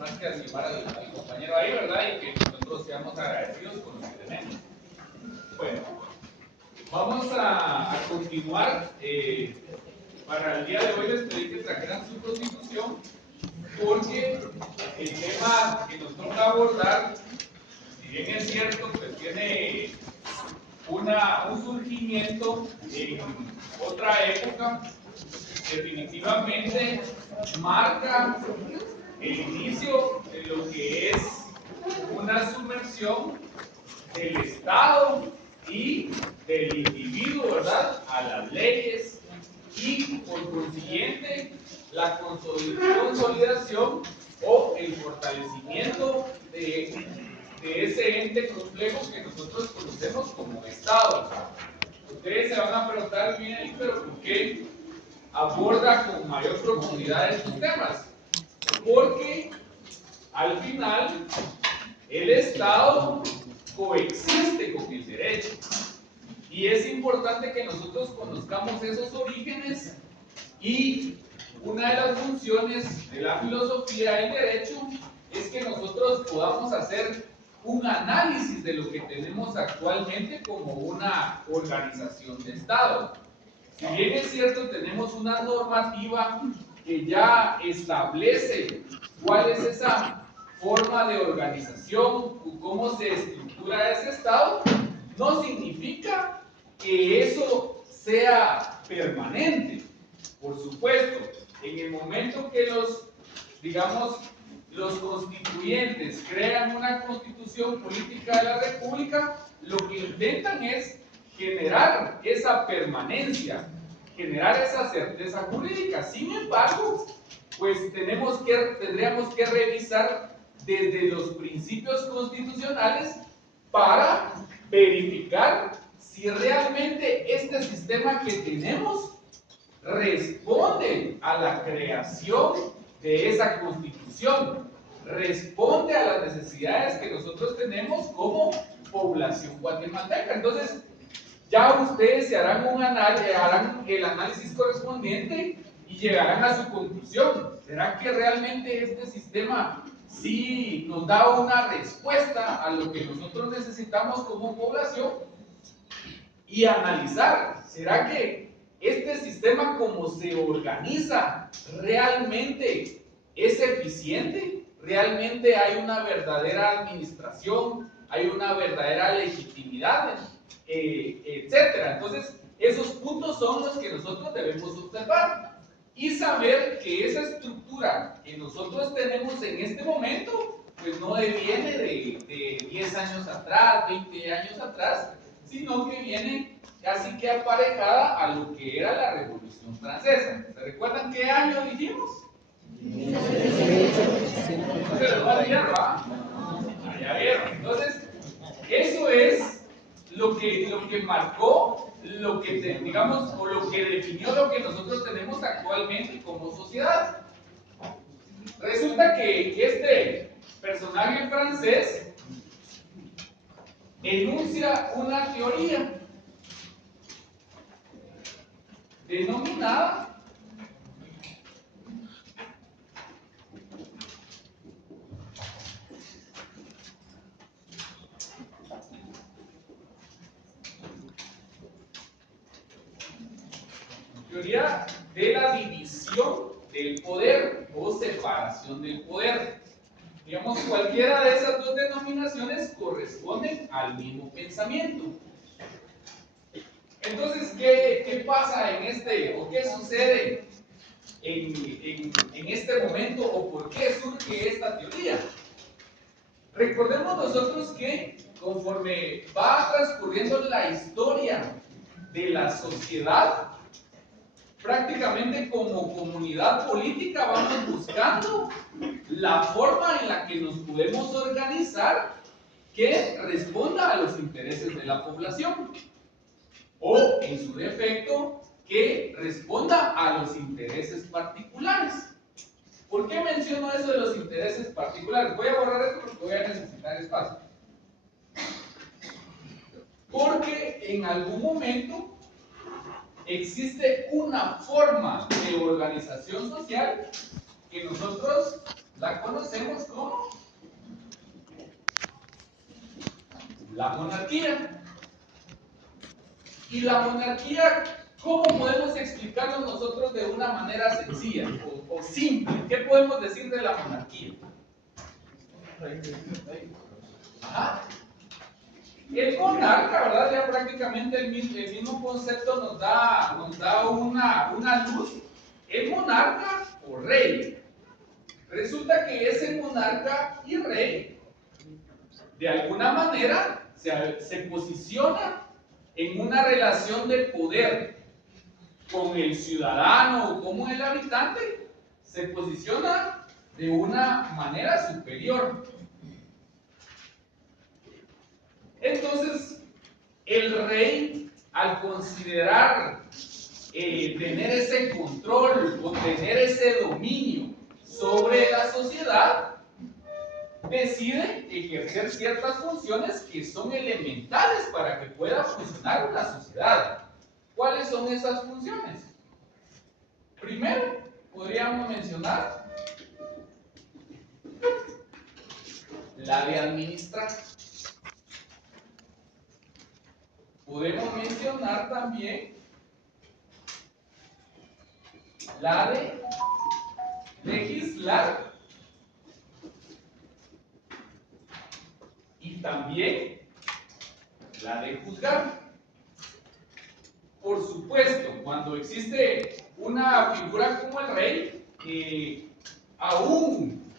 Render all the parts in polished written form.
más que animar al compañero ahí, ¿verdad? Y que nosotros seamos agradecidos con lo que tenemos. Bueno, vamos a continuar. Para el día de hoy les pedí que trajeran su constitución, porque el tema que nos toca abordar, si bien es cierto, pues tiene un surgimiento en otra época, definitivamente marca el inicio de lo que es una submersión del Estado y del individuo, ¿verdad?, a las leyes, y por consiguiente la consolidación o el fortalecimiento de ese ente complejo que nosotros conocemos como Estado. Ustedes se van a preguntar bien, pero ¿por qué aborda con mayor profundidad estos temas? Porque al final el Estado coexiste con el derecho. Y es importante que nosotros conozcamos esos orígenes, y una de las funciones de la filosofía del derecho es que nosotros podamos hacer un análisis de lo que tenemos actualmente como una organización de Estado. Si bien es cierto, tenemos una normativa que ya establece cuál es esa forma de organización, cómo se estructura ese Estado, no significa que eso sea permanente. Por supuesto, en el momento que los constituyentes crean una constitución política de la República, lo que intentan es generar esa permanencia, generar esa certeza jurídica. Sin embargo, pues tendríamos que revisar desde los principios constitucionales para verificar si realmente este sistema que tenemos responde a la creación de esa constitución, responde a las necesidades que nosotros tenemos como población guatemalteca. Entonces, ya ustedes se harán el análisis correspondiente y llegarán a su conclusión. ¿Será que realmente este sistema sí nos da una respuesta a lo que nosotros necesitamos como población? Y analizar, ¿será que este sistema como se organiza realmente es eficiente? ¿Realmente hay una verdadera administración? ¿Hay una verdadera legitimidad? Etcétera. Entonces, esos puntos son los que nosotros debemos observar y saber que esa estructura que nosotros tenemos en este momento, pues no deviene de 10 años atrás, 20 años atrás, sino que viene casi que aparejada a lo que era la Revolución Francesa. ¿Se recuerdan qué año dijimos? Se lo va a olvidar, ¿va? Ya vieron. Entonces, eso es lo que marcó, lo que digamos, o lo que definió lo que nosotros tenemos actualmente como sociedad. Resulta que este personaje francés enuncia una teoría denominada teoría de la división del poder o separación del poder. Digamos, cualquiera de esas dos denominaciones corresponden al mismo pensamiento. Entonces, ¿qué pasa o qué sucede en este momento, o por qué surge esta teoría? Recordemos nosotros que conforme va transcurriendo la historia de la sociedad, prácticamente como comunidad política vamos buscando la forma en la que nos podemos organizar que responda a los intereses de la población, o en su defecto que responda a los intereses particulares. ¿Por qué menciono eso de los intereses particulares? Voy a borrar esto porque voy a necesitar espacio. Porque en algún momento existe una forma de organización social que nosotros la conocemos como la monarquía. Y la monarquía, ¿cómo podemos explicarlo nosotros de una manera sencilla o simple? ¿Qué podemos decir de la monarquía? Ajá. El monarca, ¿verdad? Ya prácticamente el mismo concepto nos da una luz. El monarca o rey. Resulta que ese monarca y rey, de alguna manera, se posiciona en una relación de poder con el ciudadano o con el habitante, se posiciona de una manera superior. Entonces, el rey, al considerar tener ese control o tener ese dominio sobre la sociedad, decide ejercer ciertas funciones que son elementales para que pueda funcionar una sociedad. ¿Cuáles son esas funciones? Primero, podríamos mencionar la de administrar. Podemos mencionar también la de legislar y también la de juzgar. Por supuesto, cuando existe una figura como el rey, aún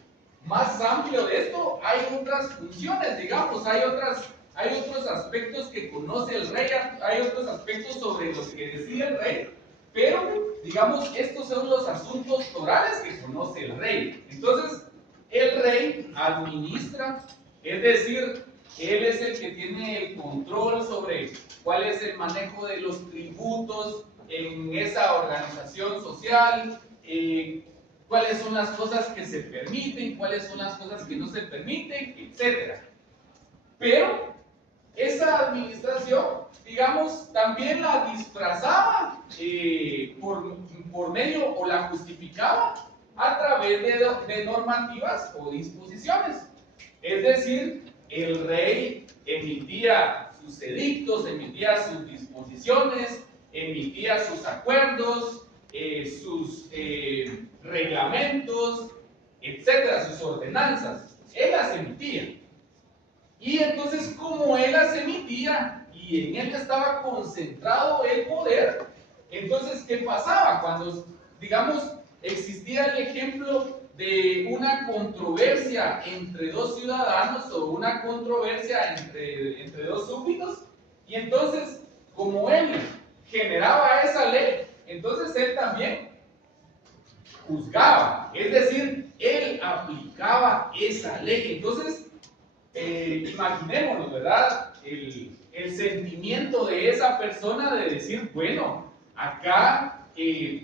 más amplio de esto, hay otras funciones, digamos, hay otros aspectos que conoce el rey, hay otros aspectos sobre los que decide el rey, pero, digamos, estos son los asuntos torales que conoce el rey. Entonces, el rey administra, es decir, él es el que tiene el control sobre cuál es el manejo de los tributos en esa organización social, cuáles son las cosas que se permiten, cuáles son las cosas que no se permiten, etc. Pero esa administración, digamos, también la disfrazaba por medio o la justificaba a través de normativas o disposiciones. Es decir, el rey emitía sus edictos, emitía sus disposiciones, emitía sus acuerdos, sus reglamentos, etcétera, sus ordenanzas. Él las emitía. Y entonces, como él las emitía y en él estaba concentrado el poder, entonces, ¿qué pasaba? Cuando, digamos, existía el ejemplo de una controversia entre dos ciudadanos o una controversia entre dos súbditos, y entonces, como él generaba esa ley, entonces él también juzgaba, es decir, él aplicaba esa ley. Entonces, imaginémonos, ¿verdad? El sentimiento de esa persona de decir, bueno, acá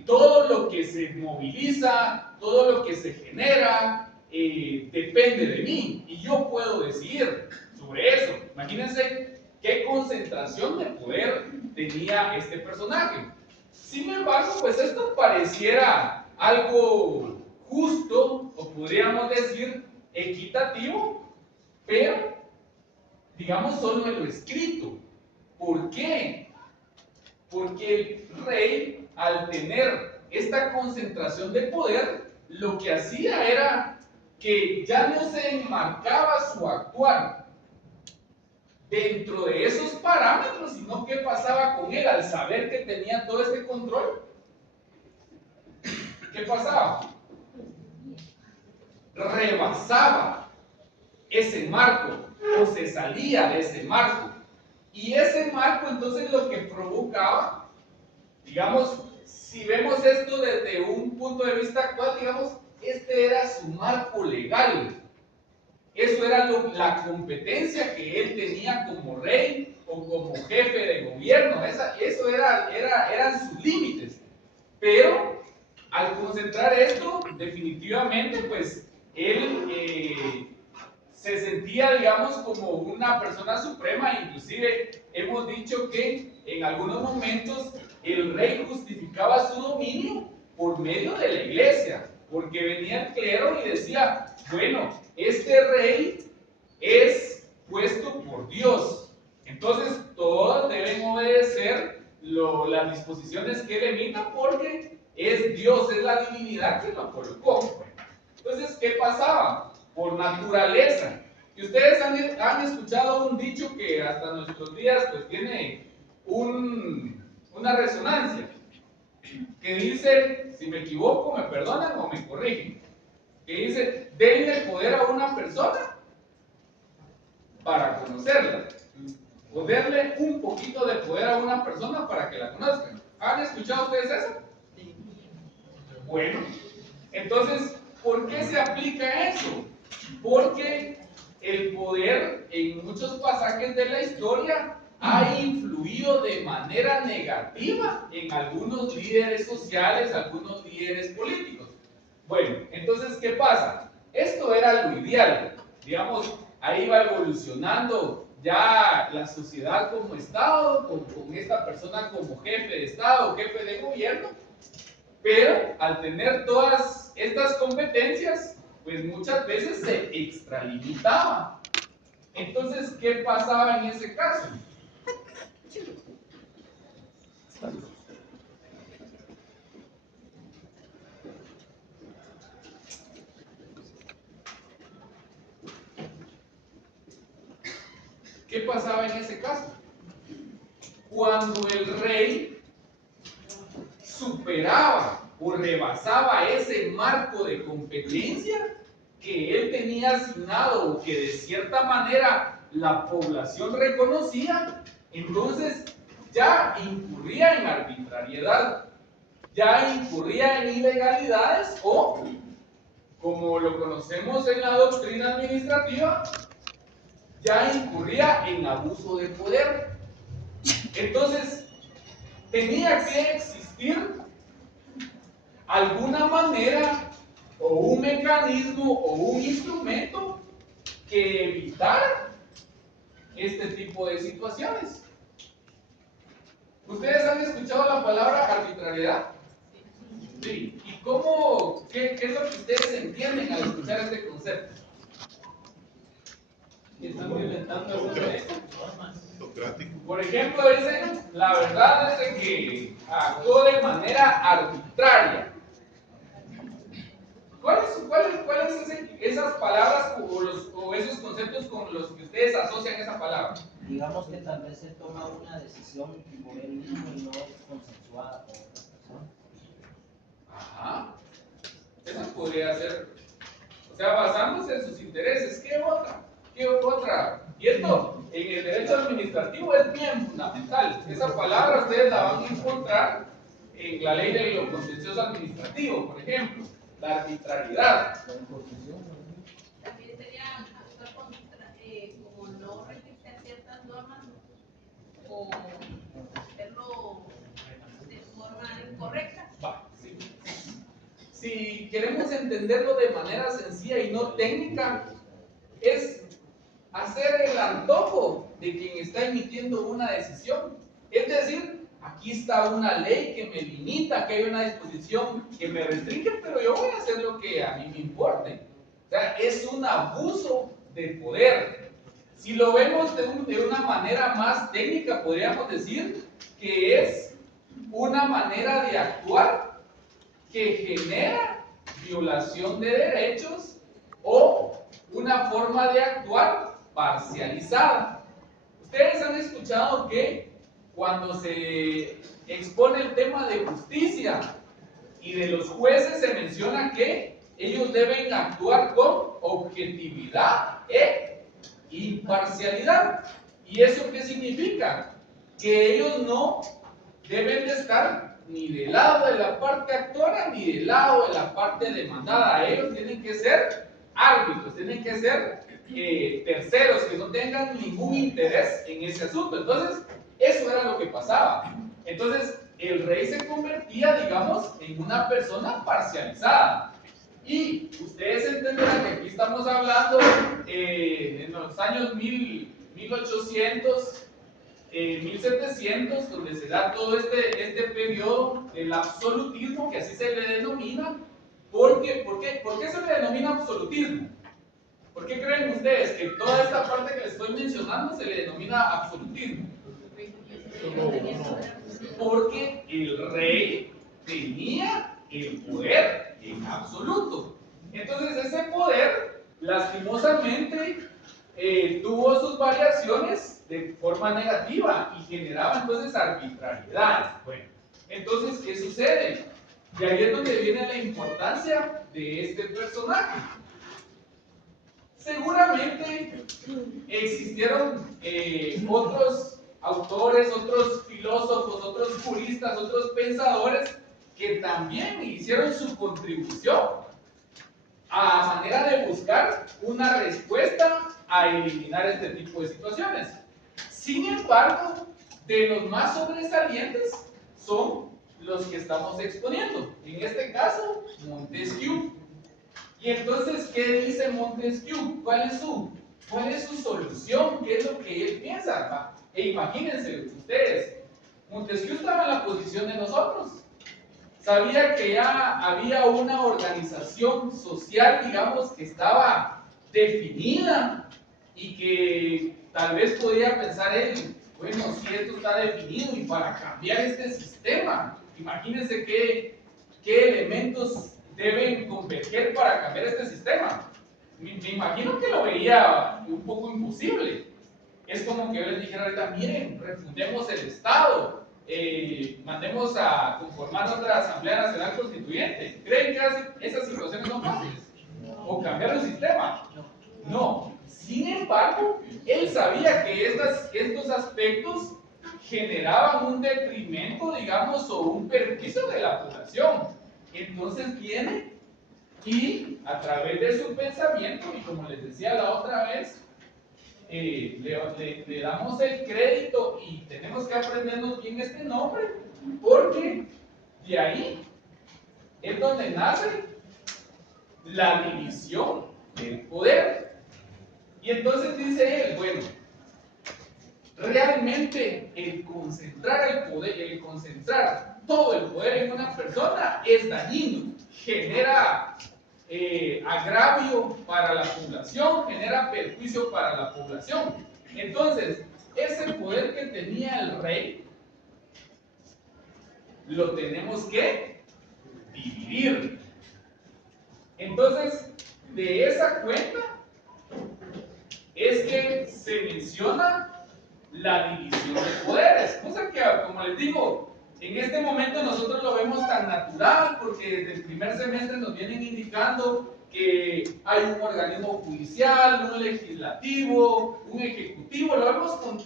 todo lo que se moviliza, todo lo que se genera, depende de mí y yo puedo decidir sobre eso. Imagínense qué concentración de poder tenía este personaje. Sin embargo, pues esto pareciera algo justo, o podríamos decir equitativo, pero, digamos, solo en lo escrito. ¿Por qué? Porque el rey, al tener esta concentración de poder, lo que hacía era que ya no se enmarcaba su actuar dentro de esos parámetros, sino qué pasaba con él al saber que tenía todo este control. ¿Qué pasaba? Rebasaba ese marco o se salía de ese marco. Y ese marco entonces lo que provocaba, digamos, si vemos esto desde un punto de vista actual, digamos, este era su marco legal. Eso era la competencia que él tenía como rey o como jefe de gobierno. Eso eran sus límites. Pero al concentrar esto, definitivamente, pues él se sentía, digamos, como una persona suprema. Inclusive hemos dicho que en algunos momentos el rey justificaba su dominio por medio de la iglesia. porque venía el clero y decía, bueno, este rey es puesto por Dios, entonces todos deben obedecer las disposiciones que él emita porque es Dios, es la divinidad que lo colocó. Entonces, ¿qué pasaba? Por naturaleza. Y ustedes han escuchado un dicho que hasta nuestros días pues tiene una resonancia, que dice, si me equivoco me perdonan o me corrigen, que dice, denle poder a una persona para conocerla, o darle un poquito de poder a una persona para que la conozcan. ¿Han escuchado ustedes eso? Bueno, entonces, ¿por qué se aplica eso? Porque el poder en muchos pasajes de la historia ha influido de manera negativa en algunos líderes sociales, algunos líderes políticos. Bueno, entonces, ¿qué pasa? Esto era lo ideal, digamos, ahí va evolucionando ya la sociedad como Estado, con esta persona como jefe de Estado, jefe de gobierno, pero al tener todas estas competencias, pues muchas veces se extralimitaba. Entonces, ¿qué pasaba en ese caso? ¿Qué pasaba en ese caso? Cuando el rey superaba o rebasaba ese marco de competencia que él tenía asignado o que de cierta manera la población reconocía, entonces ya incurría en arbitrariedad, ya incurría en ilegalidades o, como lo conocemos en la doctrina administrativa, ya incurría en abuso de poder. Entonces, tenía que existir alguna manera o un mecanismo o un instrumento que evitara este tipo de situaciones. ¿Ustedes han escuchado la palabra arbitrariedad? Sí. ¿Y qué es lo que ustedes entienden al escuchar este concepto? Están violentando eso. Por ejemplo, dicen, la verdad es de que actuó de manera arbitraria. ¿Cuáles esas palabras o esos conceptos con los que ustedes asocian esa palabra? Digamos que tal vez se toma una decisión por él mismo y no es consensuada por otra persona. Ajá. Eso podría ser. O sea, basándose en sus intereses. ¿Qué otra? ¿Qué otra? Y esto en el derecho administrativo es bien fundamental. Esa palabra ustedes la van a encontrar en la ley de lo contencioso administrativo, por ejemplo, la arbitrariedad. También sería actuar como no regirse a ciertas normas o hacerlo de forma incorrecta. Sí. Si queremos entenderlo de manera sencilla y no técnica, es hacer el antojo de quien está emitiendo una decisión. Es decir, aquí está una ley que me limita, que hay una disposición que me restringe, pero yo voy a hacer lo que a mí me importe. O sea, es un abuso de poder. Si lo vemos de una manera más técnica, podríamos decir que es una manera de actuar que genera violación de derechos o una forma de actuar parcializada. Ustedes han escuchado que cuando se expone el tema de justicia y de los jueces se menciona que ellos deben actuar con objetividad e imparcialidad. ¿Y eso qué significa? Que ellos no deben de estar ni del lado de la parte actora ni del lado de la parte demandada. Ellos tienen que ser árbitros, tienen que ser terceros, que no tengan ningún interés en ese asunto. Entonces, eso era lo que pasaba. Entonces, el rey se convertía, digamos, en una persona parcializada. Y ustedes entenderán que aquí estamos hablando en los años 1800, 1700, donde se da todo este periodo del absolutismo, que así se le denomina, ¿Por qué se le denomina absolutismo? ¿Por qué creen ustedes que toda esta parte que les estoy mencionando se le denomina absolutismo? Porque el rey tenía el poder en absoluto. Entonces ese poder, lastimosamente, tuvo sus variaciones de forma negativa y generaba entonces arbitrariedad. Bueno, entonces, ¿qué sucede? Y ahí es donde viene la importancia de este personaje. Seguramente existieron otros autores, otros filósofos, otros juristas, otros pensadores que también hicieron su contribución a manera de buscar una respuesta a eliminar este tipo de situaciones. Sin embargo, de los más sobresalientes son los que estamos exponiendo. En este caso, Montesquieu. Y entonces, ¿qué dice Montesquieu? ¿Cuál es su solución? ¿Qué es lo que él piensa? ¿Va? E imagínense ustedes, Montesquieu estaba en la posición de nosotros. Sabía que ya había una organización social, digamos, que estaba definida y que tal vez podía pensar él, bueno, si esto está definido y para cambiar este sistema, imagínense qué elementos deben converger para cambiar este sistema. Me imagino que lo veía un poco imposible. Es como que yo les dijera ahorita, miren, refundemos el Estado, mandemos a conformar otra Asamblea Nacional Constituyente. ¿Creen que esas situaciones son fáciles? ¿O cambiar el sistema? No. Sin embargo, él sabía que estos aspectos generaban un detrimento, digamos, o un perjuicio de la población. Entonces viene y a través de su pensamiento, y como les decía la otra vez, le damos el crédito y tenemos que aprendernos bien este nombre, porque de ahí es donde nace la división del poder. Y entonces dice él, bueno, realmente el concentrar el poder, el concentrar todo el poder en una persona es dañino, genera agravio para la población, genera perjuicio para la población. Entonces, ese poder que tenía el rey, lo tenemos que dividir. Entonces, de esa cuenta, es que se menciona la división de poderes. Cosa que, como les digo, en este momento nosotros lo vemos tan natural porque desde el primer semestre nos vienen indicando que hay un organismo judicial, un legislativo, un ejecutivo, lo vemos con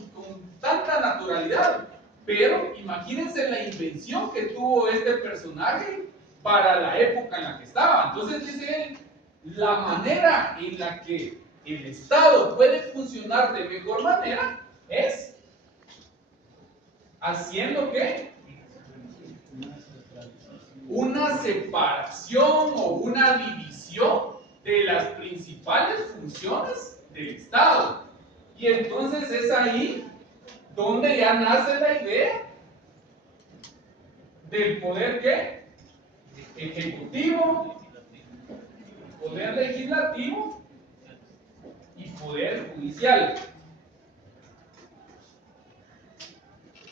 tanta naturalidad. Pero imagínense la invención que tuvo este personaje para la época en la que estaba. Entonces dice él, la manera en la que el Estado puede funcionar de mejor manera es haciendo ¿qué? Una separación o una división de las principales funciones del Estado. Y entonces es ahí donde ya nace la idea del poder ¿qué? Ejecutivo, poder legislativo y poder judicial.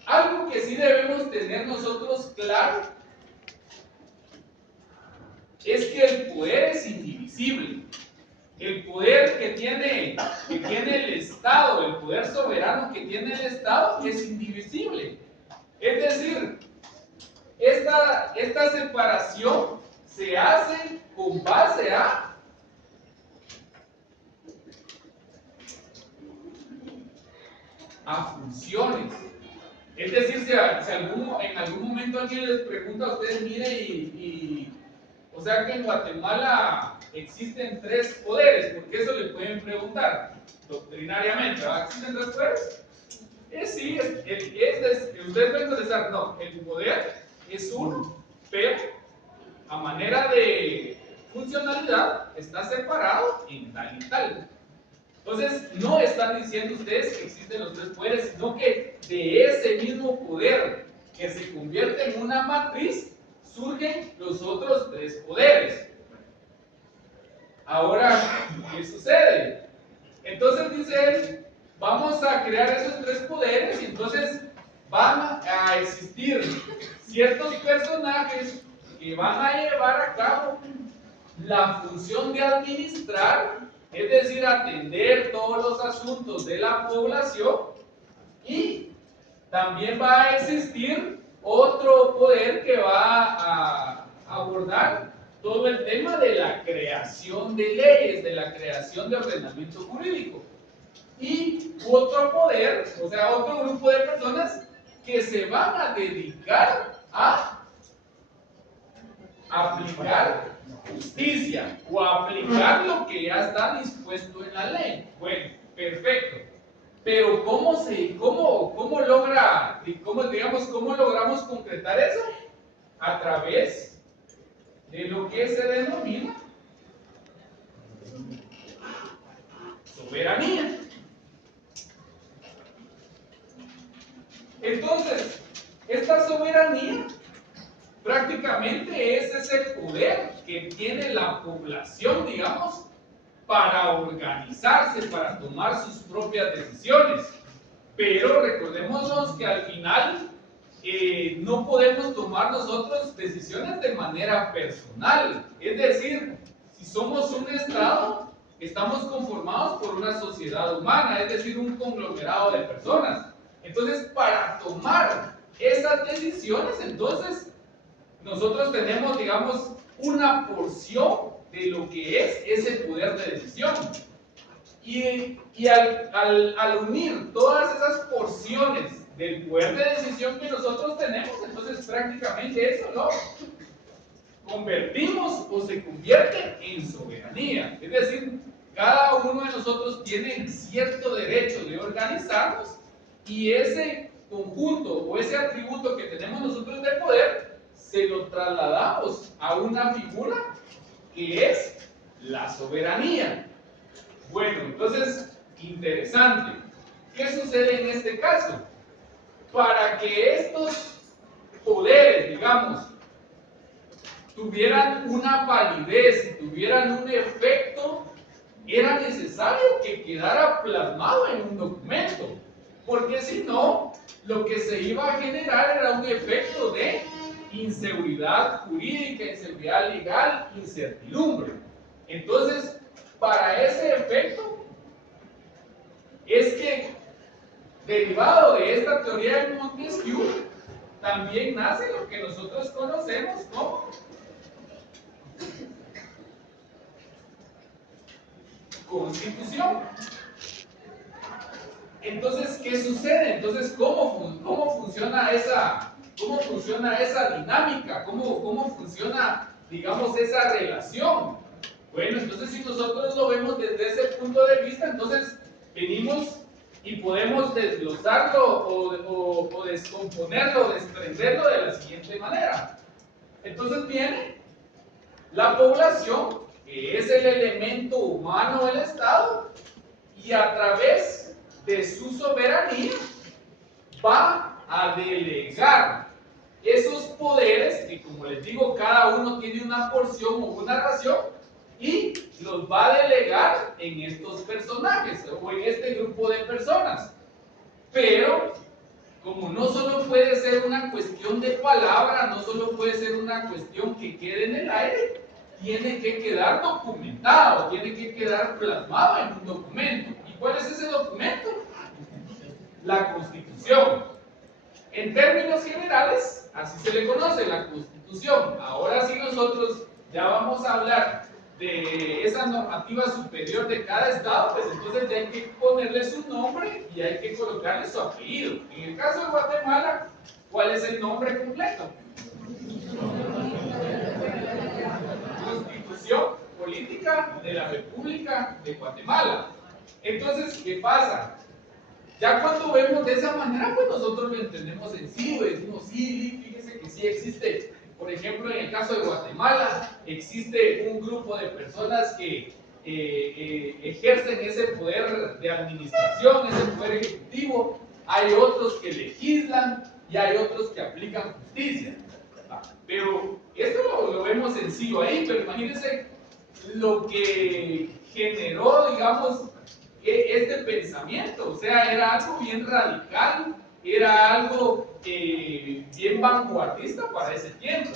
Algo que sí debemos tener nosotros claro es que el poder es indivisible. El poder que tiene el Estado, el poder soberano que tiene el Estado es indivisible. Es decir, esta separación se hace con base a funciones. Es decir, si en algún momento alguien les pregunta a ustedes, mire, o sea que en Guatemala existen 3 poderes, porque eso le pueden preguntar doctrinariamente, ¿verdad? ¿Existen 3 poderes? Sí, ustedes pueden contestar, no, el poder es uno, pero a manera de funcionalidad está separado en tal y tal. Entonces, no están diciendo ustedes que existen los 3 poderes, sino que de ese mismo poder que se convierte en una matriz, surgen los otros 3 poderes. Ahora, ¿qué sucede? Entonces dice él, vamos a crear esos tres poderes y entonces van a existir ciertos personajes que van a llevar a cabo la función de administrar, es decir, atender todos los asuntos de la población, y también va a existir otro poder que va a abordar todo el tema de la creación de leyes, de la creación de ordenamiento jurídico. Y otro poder, o sea, otro grupo de personas que se van a dedicar a aplicar justicia o a aplicar lo que ya está dispuesto en la ley. Bueno, perfecto. Pero ¿cómo logramos concretar eso? A través de lo que se denomina soberanía. Entonces, esta soberanía prácticamente es ese poder que tiene la población, digamos, para organizarse, para tomar sus propias decisiones. Pero recordémonos que al final no podemos tomar nosotros decisiones de manera personal. Es decir, si somos un Estado, estamos conformados por una sociedad humana, es decir, un conglomerado de personas. Entonces, para tomar esas decisiones, entonces, nosotros tenemos, digamos, una porción de lo que es ese poder de decisión. Y al unir todas esas porciones del poder de decisión que nosotros tenemos, entonces prácticamente eso lo convertimos o se convierte en soberanía. Es decir, cada uno de nosotros tiene cierto derecho de organizarnos, y ese conjunto o ese atributo que tenemos nosotros de poder se lo trasladamos a una figura que es la soberanía. Bueno, entonces, interesante. ¿Qué sucede en este caso? Para que estos poderes, digamos, tuvieran una validez y tuvieran un efecto, era necesario que quedara plasmado en un documento, porque si no, lo que se iba a generar era un efecto de inseguridad jurídica, inseguridad legal, incertidumbre. Entonces, para ese efecto, es que, derivado de esta teoría de Montesquieu, también nace lo que nosotros conocemos como Constitución. Entonces, ¿qué sucede? Entonces, ¿cómo funciona esa dinámica? ¿Cómo funciona, digamos, esa relación? Bueno, entonces si nosotros lo vemos desde ese punto de vista, entonces venimos y podemos desglosarlo o descomponerlo, desprenderlo de la siguiente manera. Entonces viene la población, que es el elemento humano del Estado, y a través de su soberanía va a delegar esos poderes, que como les digo, cada uno tiene una porción o una ración, y los va a delegar en estos personajes o en este grupo de personas. Pero, como no solo puede ser una cuestión de palabra, no solo puede ser una cuestión que quede en el aire, tiene que quedar documentado, tiene que quedar plasmado en un documento. ¿Y cuál es ese documento? La Constitución. En términos generales, así se le conoce, la Constitución. Ahora sí nosotros ya vamos a hablar de esa normativa superior de cada estado, pues entonces ya hay que ponerle su nombre y hay que colocarle su apellido. En el caso de Guatemala, ¿cuál es el nombre completo? Constitución Política de la República de Guatemala. Entonces, ¿qué pasa? Ya cuando vemos de esa manera, pues nosotros lo entendemos sencillo, decimos, sí, fíjese que sí existe. Por ejemplo, en el caso de Guatemala, existe un grupo de personas que ejercen ese poder de administración, ese poder ejecutivo. Hay otros que legislan y hay otros que aplican justicia. Pero esto lo vemos sencillo ahí, pero imagínense lo que generó, digamos, este pensamiento. O sea, era algo bien radical, era algo bien vanguardista para ese tiempo.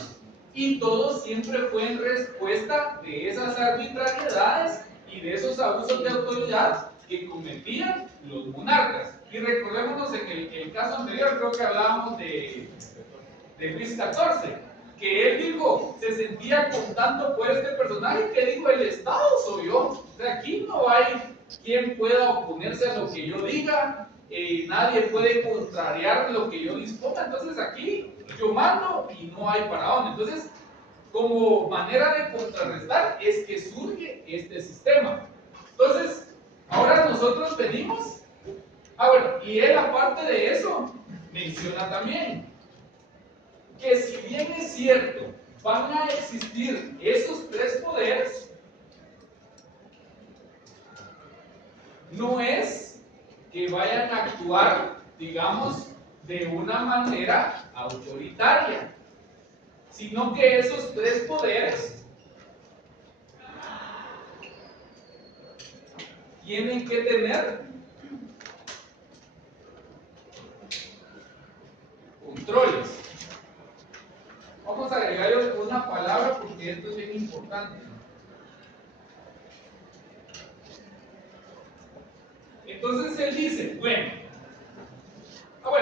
Y todo siempre fue en respuesta de esas arbitrariedades y de esos abusos de autoridad que cometían los monarcas. Y recordémonos en el caso anterior, creo que hablábamos de Luis XIV, que él dijo, se sentía con tanto poder este personaje que dijo, el Estado soy yo. O sea, aquí no hay quien pueda oponerse a lo que yo diga, nadie puede contrariar lo que yo disponga. Entonces aquí yo mando y no hay para dónde. Entonces, como manera de contrarrestar es que surge este sistema. Entonces, ahora nosotros venimos, bueno, y él aparte de eso, menciona también que si bien es cierto, van a existir esos tres poderes, no es que vayan a actuar, digamos, de una manera autoritaria, sino que esos tres poderes tienen que tener controles. Vamos a agregarle una palabra porque esto es bien importante. Entonces él dice, bueno,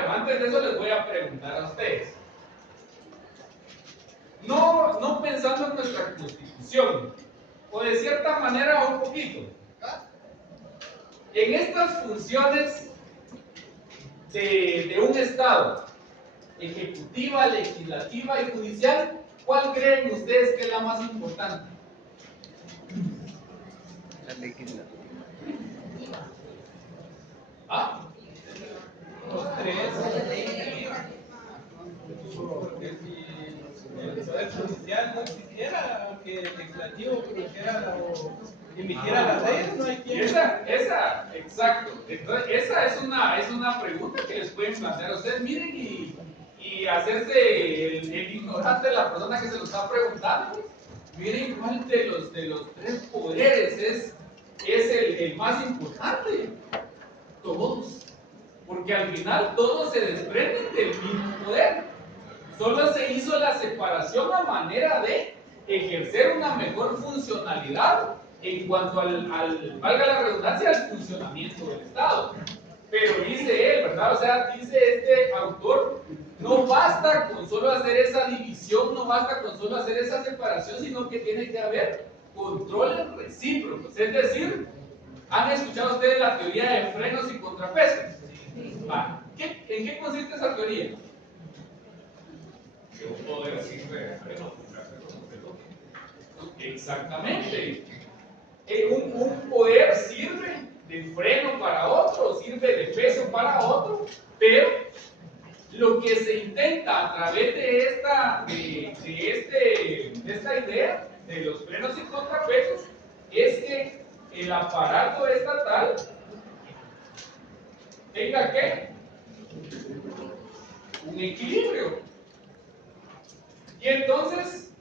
antes de eso les voy a preguntar a ustedes. No pensando en nuestra Constitución, o de cierta manera un poquito, en estas funciones de un Estado, ejecutiva, legislativa y judicial, ¿cuál creen ustedes que es la más importante? La legislatura. ¿Ah? Los tres. Porque si el poder judicial no existiera, aunque el legislativo produjera o emitiera las leyes, no hay quien. Exacto. Entonces, esa es una pregunta que les pueden plantear a ustedes. Miren y hacerse el ignorante, la persona que se lo está preguntando. Miren cuál de los tres poderes es el más importante. Todos. Porque al final todos se desprenden del mismo poder. Solo se hizo la separación a manera de ejercer una mejor funcionalidad en cuanto valga la redundancia, al funcionamiento del Estado. Pero dice él, ¿verdad? O sea, dice este autor, no basta con solo hacer esa división, no basta con solo hacer esa separación, sino que tiene que haber controles recíprocos. Es decir, ¿han escuchado ustedes la teoría de frenos y contrapesos? ¿En qué consiste esa teoría? Que un poder sirve de freno. Exactamente. Un poder sirve de freno para otro, sirve de peso para otro, pero lo que se intenta a través de esta idea de los frenos y contrapesos es que el aparato estatal tenga ¿qué? Un equilibrio. Y entonces,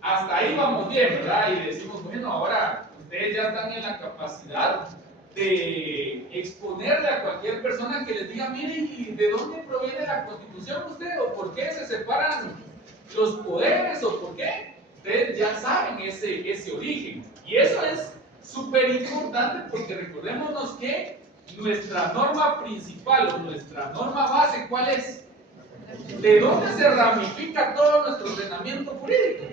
hasta ahí vamos bien, ¿verdad? Y decimos, bueno, ahora ustedes ya están en la capacidad de exponerle a cualquier persona que les diga, miren, ¿y de dónde proviene la Constitución usted? ¿O por qué se separan los poderes? ¿O por qué? Ustedes ya saben ese origen. Y eso es súper importante porque recordémonos que nuestra norma principal o nuestra norma base, ¿cuál es? ¿De dónde se ramifica todo nuestro ordenamiento jurídico?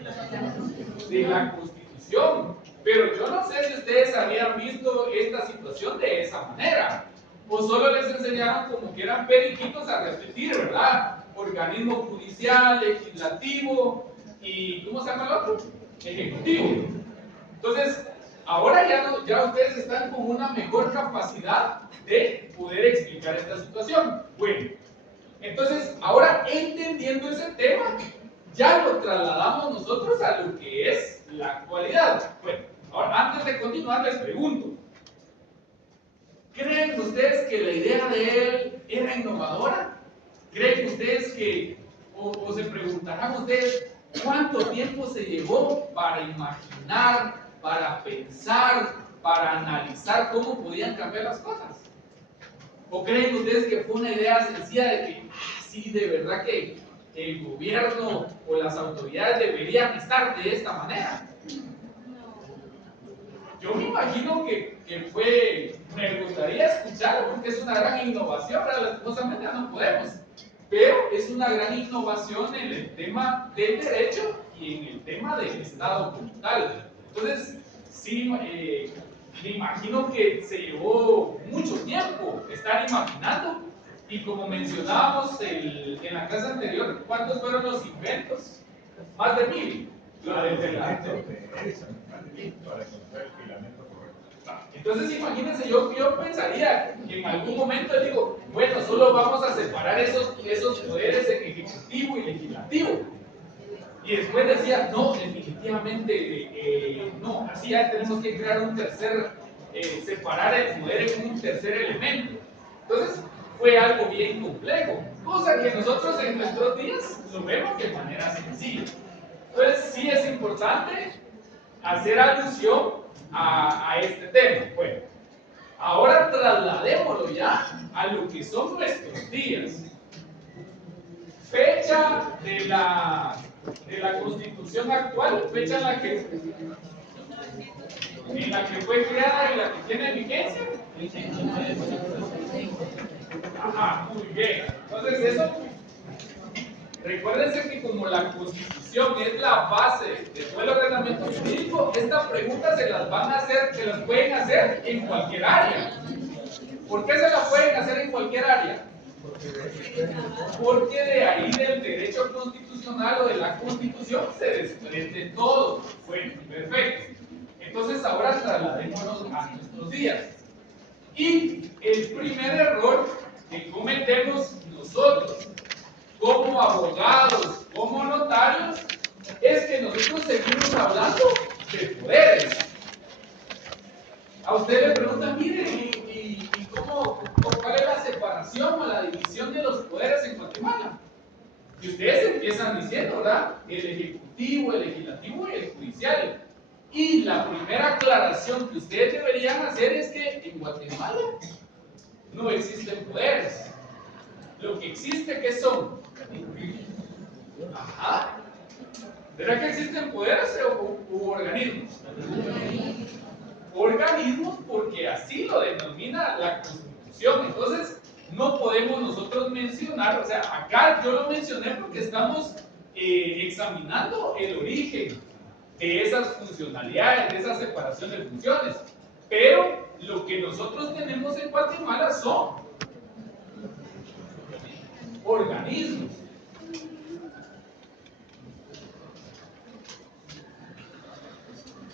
De la Constitución. Pero yo no sé si ustedes habían visto esta situación de esa manera. O solo les enseñaron como que eran periquitos a repetir, ¿verdad? Organismo judicial, legislativo y ¿cómo se llama el otro? Ejecutivo. Entonces, ahora ya ustedes están con una mejor capacidad de poder explicar esta situación. Bueno, entonces, ahora entendiendo ese tema, ya lo trasladamos nosotros a lo que es la actualidad. Bueno, ahora antes de continuar les pregunto, ¿creen ustedes que la idea de él era innovadora? ¿Creen ustedes que, o se preguntarán ustedes, cuánto tiempo se llevó para imaginar para pensar, para analizar cómo podían cambiar las cosas? ¿O creen ustedes que fue una idea sencilla de que sí, de verdad que el gobierno o las autoridades deberían estar de esta manera? Yo me imagino que me gustaría escucharlo porque es una gran innovación, pero lastimosamente no podemos. Pero es una gran innovación en el tema del derecho y en el tema del Estado como tal. Entonces, sí, me imagino que se llevó mucho tiempo estar imaginando. Y como mencionábamos en la clase anterior, ¿cuántos fueron los inventos? Más de 1000. Entonces imagínense, yo pensaría que en algún momento digo, bueno, solo vamos a separar esos poderes en ejecutivo y legislativo. Y después decía, no, definitivamente no, así ya tenemos que crear un tercer, separar el poder en un tercer elemento. Entonces fue algo bien complejo, cosa que nosotros en nuestros días lo vemos de manera sencilla. Entonces sí es importante hacer alusión a este tema. Bueno, ahora trasladémoslo ya a lo que son nuestros días. Fecha de la Constitución actual, fecha en la que fue creada y la que tiene vigencia. Ajá, muy bien. Entonces eso, recuérdense que como la Constitución es la base de todo el ordenamiento jurídico, esta pregunta se las pueden hacer en cualquier área. ¿Por qué se la pueden hacer en cualquier área? Porque de ahí del derecho constitucional o de la Constitución se desprende todo. Bueno, perfecto. Entonces ahora trasladémonos a nuestros días. Y el primer error que cometemos nosotros como abogados, como notarios, es que nosotros seguimos hablando de poderes. A usted le preguntan, mire, ¿y cuál es la separación o la división de los poderes en Guatemala? Y ustedes empiezan diciendo, ¿verdad? El ejecutivo, el legislativo y el judicial. Y la primera aclaración que ustedes deberían hacer es que en Guatemala no existen poderes. Lo que existe, ¿qué son? Ajá. ¿Verdad que existen poderes u organismos? Organismos porque así lo denomina la Constitución. Entonces, no podemos nosotros mencionar, o sea, acá yo lo mencioné porque estamos examinando el origen de esas funcionalidades, de esa separación de funciones. Pero lo que nosotros tenemos en Guatemala son organismos.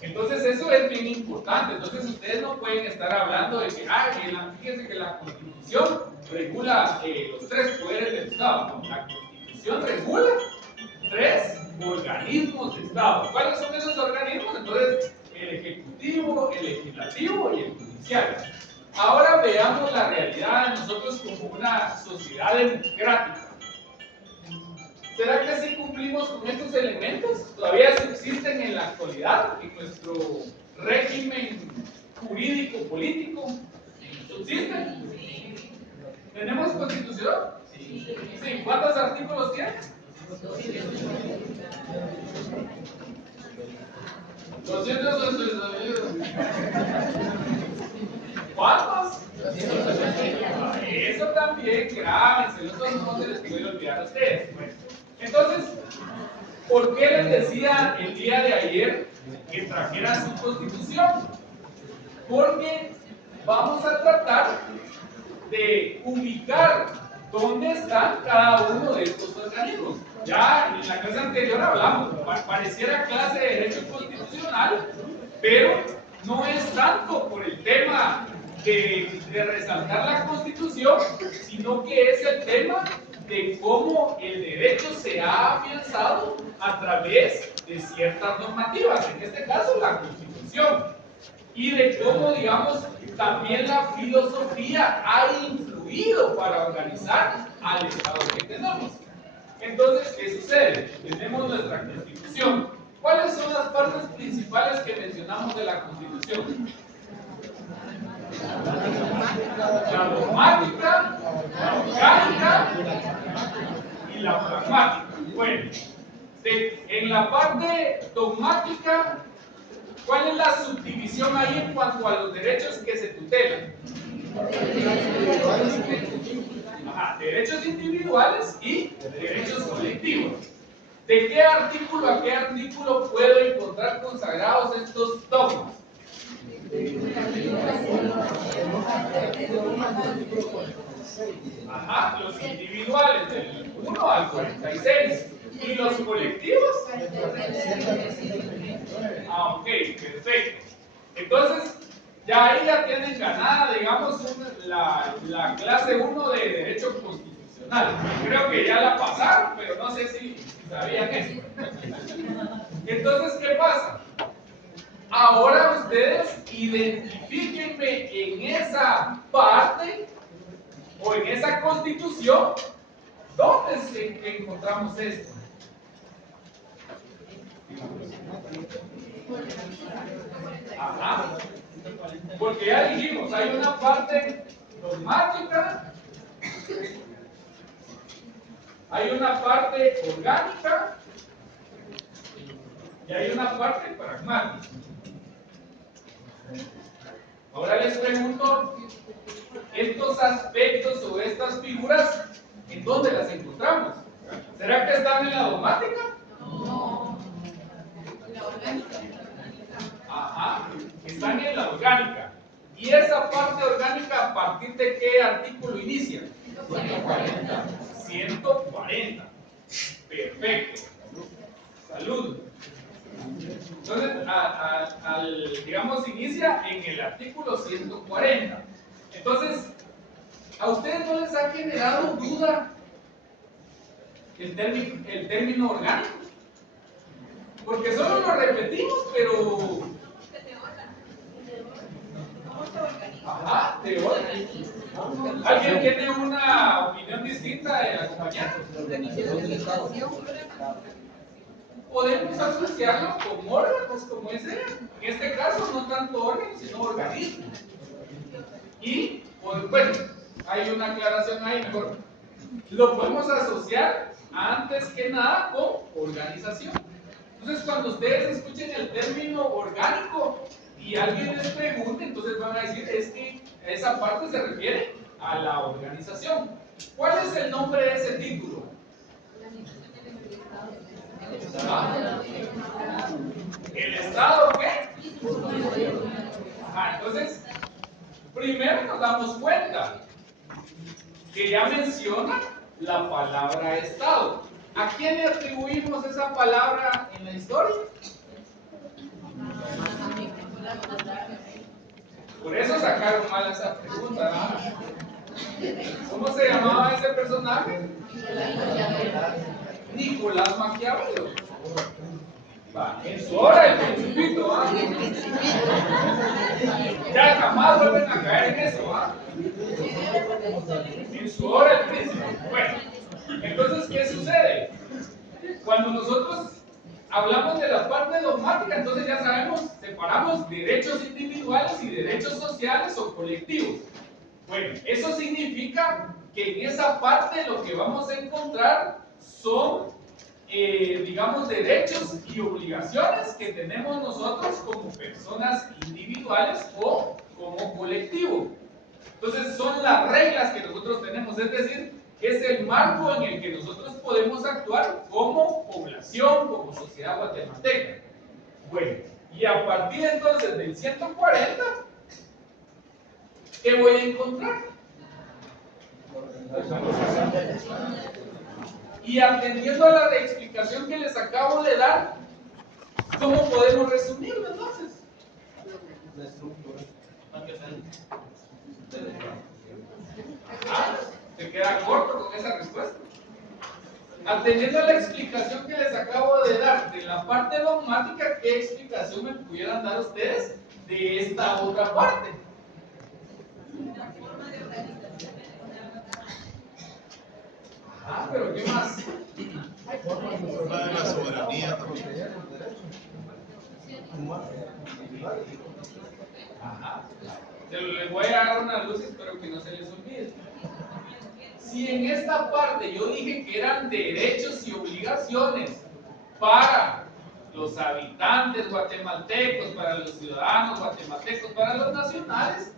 Entonces eso es bien importante. Entonces ustedes no pueden estar hablando de que, fíjense que la Constitución regula los 3 poderes del Estado. No, la Constitución regula 3 organismos de Estado. ¿Cuáles son esos organismos? Entonces, el Ejecutivo, el Legislativo y el Judicial. Ahora veamos la realidad de nosotros como una sociedad democrática. ¿Será que sí cumplimos con estos elementos? ¿Todavía subsisten en la actualidad en nuestro régimen jurídico, político? ¿Subsisten? ¿Tenemos constitución? Sí. ¿Cuántos artículos tiene? 200. ¿Cuántos? Eso también, grábense, no se les puede olvidar a ustedes. Bueno, entonces, ¿por qué les decía el día de ayer que trajeran su constitución? Porque vamos a tratar de ubicar dónde están cada uno de estos organismos. Ya en la clase anterior hablamos, pareciera clase de derecho constitucional, pero no es tanto por el tema de resaltar la Constitución, sino que es el tema de cómo el derecho se ha afianzado a través de ciertas normativas, en este caso la Constitución, y de cómo, digamos, también la filosofía ha influido para organizar al Estado que tenemos. Entonces, ¿qué sucede? Tenemos nuestra Constitución. ¿Cuáles son las partes principales que mencionamos de la Constitución? La dogmática, la orgánica y la pragmática. Bueno, en la parte dogmática, ¿cuál es la subdivisión ahí en cuanto a los derechos que se tutelan? Ajá, derechos individuales y derechos colectivos. ¿De qué artículo a qué artículo puedo encontrar consagrados estos dogmas? Ajá, los individuales del 1 al 46 y los colectivos. Ah, ok, perfecto. Entonces, ya ahí ya tienen ganada, digamos, la clase 1 de Derecho Constitucional. Creo que ya la pasaron, pero no sé si sabían eso. Entonces, ¿qué pasa? Ahora ustedes identifíquenme en esa parte o en esa constitución dónde encontramos esto. Ajá. Porque ya dijimos, hay una parte dogmática, hay una parte orgánica y hay una parte pragmática. Ahora les pregunto, estos aspectos o estas figuras, ¿en dónde las encontramos? ¿Será que están en la dogmática? No. La orgánica. Ajá, están en la orgánica. ¿Y esa parte orgánica a partir de qué artículo inicia? 140. 140. Perfecto. Salud. Entonces, digamos, inicia en el artículo 140. Entonces, ¿a ustedes no les ha generado duda el término orgánico? Porque solo lo repetimos, pero... Ajá, de orden. ¿Alguien tiene una opinión distinta de la compañera? Podemos asociarlo con órganos, como ese. En este caso, no tanto órganos, sino organismos. Y, pues, bueno, hay una aclaración ahí, mejor. Lo podemos asociar antes que nada con organización. Entonces, cuando ustedes escuchen el término orgánico y alguien les pregunte, entonces van a decir, es que esa parte se refiere a la organización. ¿Cuál es el nombre de ese título? ¿El Estado qué? Entonces, primero nos damos cuenta que ya menciona la palabra Estado. ¿A quién le atribuimos esa palabra en la historia? Por eso sacaron mal esa pregunta, ¿verdad? ¿Cómo se llamaba ese personaje? Nicolás Maquiavelo. En su hora el Principito, ¿ah? Ya jamás vuelven a caer en eso, ¿ah? En su hora el Príncipe. Bueno, entonces, ¿qué sucede? Cuando nosotros hablamos de la parte dogmática, entonces ya sabemos, separamos derechos individuales y derechos sociales o colectivos. Bueno, eso significa que en esa parte lo que vamos a encontrar son, digamos, derechos y obligaciones que tenemos nosotros como personas individuales o como colectivo. Entonces son las reglas que nosotros tenemos, es decir, es el marco en el que nosotros podemos actuar como población, como sociedad guatemalteca. Bueno, y a partir entonces del 140, ¿qué voy a encontrar? Y atendiendo a la explicación que les acabo de dar, ¿cómo podemos resumirlo entonces? La estructura. ¿Se queda corto con esa respuesta? Atendiendo a la explicación que les acabo de dar de la parte dogmática, ¿qué explicación me pudieran dar ustedes de esta otra parte? La forma de organización. Pero ¿qué más? Forma de la soberanía también. Ajá. Les voy a dar unas luces, pero que no se les olvide. Si en esta parte yo dije que eran derechos y obligaciones para los habitantes guatemaltecos, para los ciudadanos guatemaltecos, para los nacionales,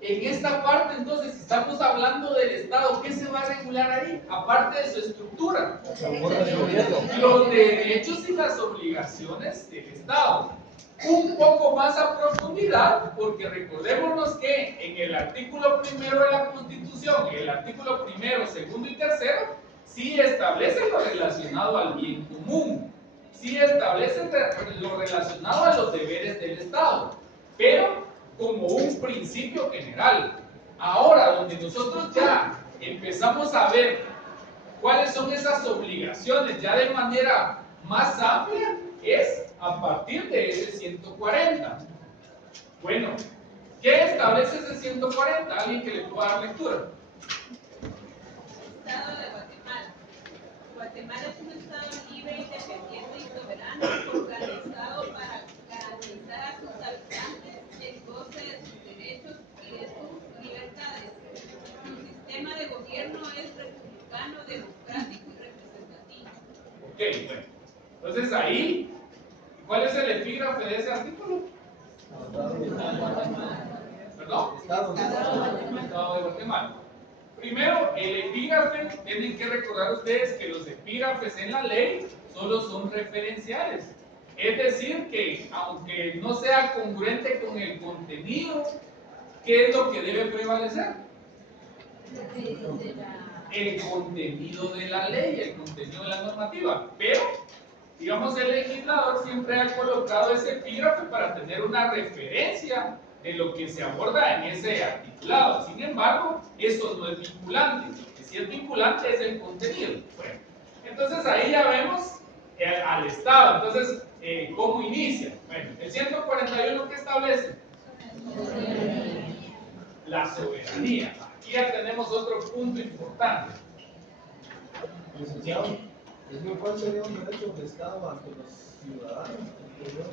en esta parte entonces estamos hablando del Estado. ¿Qué se va a regular ahí? Aparte de su estructura, los derechos y las obligaciones del Estado. Un poco más a profundidad, porque recordémonos que en el artículo 1 de la Constitución, el artículo 1, 2 y 3, sí establece lo relacionado al bien común, sí establece lo relacionado a los deberes del Estado, pero como un principio general. Ahora, donde nosotros ya empezamos a ver cuáles son esas obligaciones ya de manera más amplia, es a partir de ese 140. Bueno, ¿qué establece ese 140? ¿Alguien que le pueda dar lectura? Estado de Guatemala. Guatemala es un estado libre, independiente y soberano, organizado para garantizar a sus habitantes el goce de sus derechos y de sus libertades. Su sistema de gobierno es republicano, democrático y representativo. Ok, bueno. Entonces ahí, ¿cuál es el epígrafe de ese artículo? ¿Perdón? Estado de Guatemala. Primero, el epígrafe, tienen que recordar ustedes que los epígrafes en la ley solo son referenciales. Es decir, que aunque no sea congruente con el contenido, ¿qué es lo que debe prevalecer? El contenido de la ley, el contenido de la normativa. Pero, digamos, el legislador siempre ha colocado ese epígrafe para tener una referencia de lo que se aborda en ese articulado. Sin embargo, eso no es vinculante. Lo que sí es vinculante es el contenido. Bueno, entonces ahí ya vemos al Estado. Entonces, ¿cómo inicia? Bueno, el 141, ¿qué establece? La soberanía. Aquí ya tenemos otro punto importante. Licenciado, ¿cuál sería un derecho de Estado ante los ciudadanos? Porque yo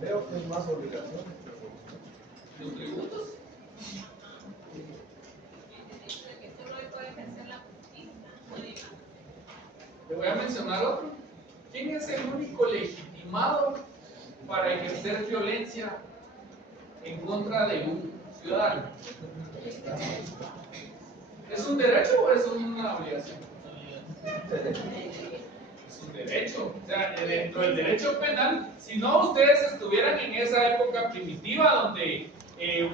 creo que hay más obligaciones. ¿Los tributos? El derecho de que solo él puede ejercer la justicia, nadie más. Le voy a mencionar otro. ¿Quién es el único legitimado para ejercer violencia en contra de un ciudadano? ¿Es un derecho o es una obligación? Es un derecho. O sea, dentro del derecho penal, si no ustedes estuvieran en esa época primitiva donde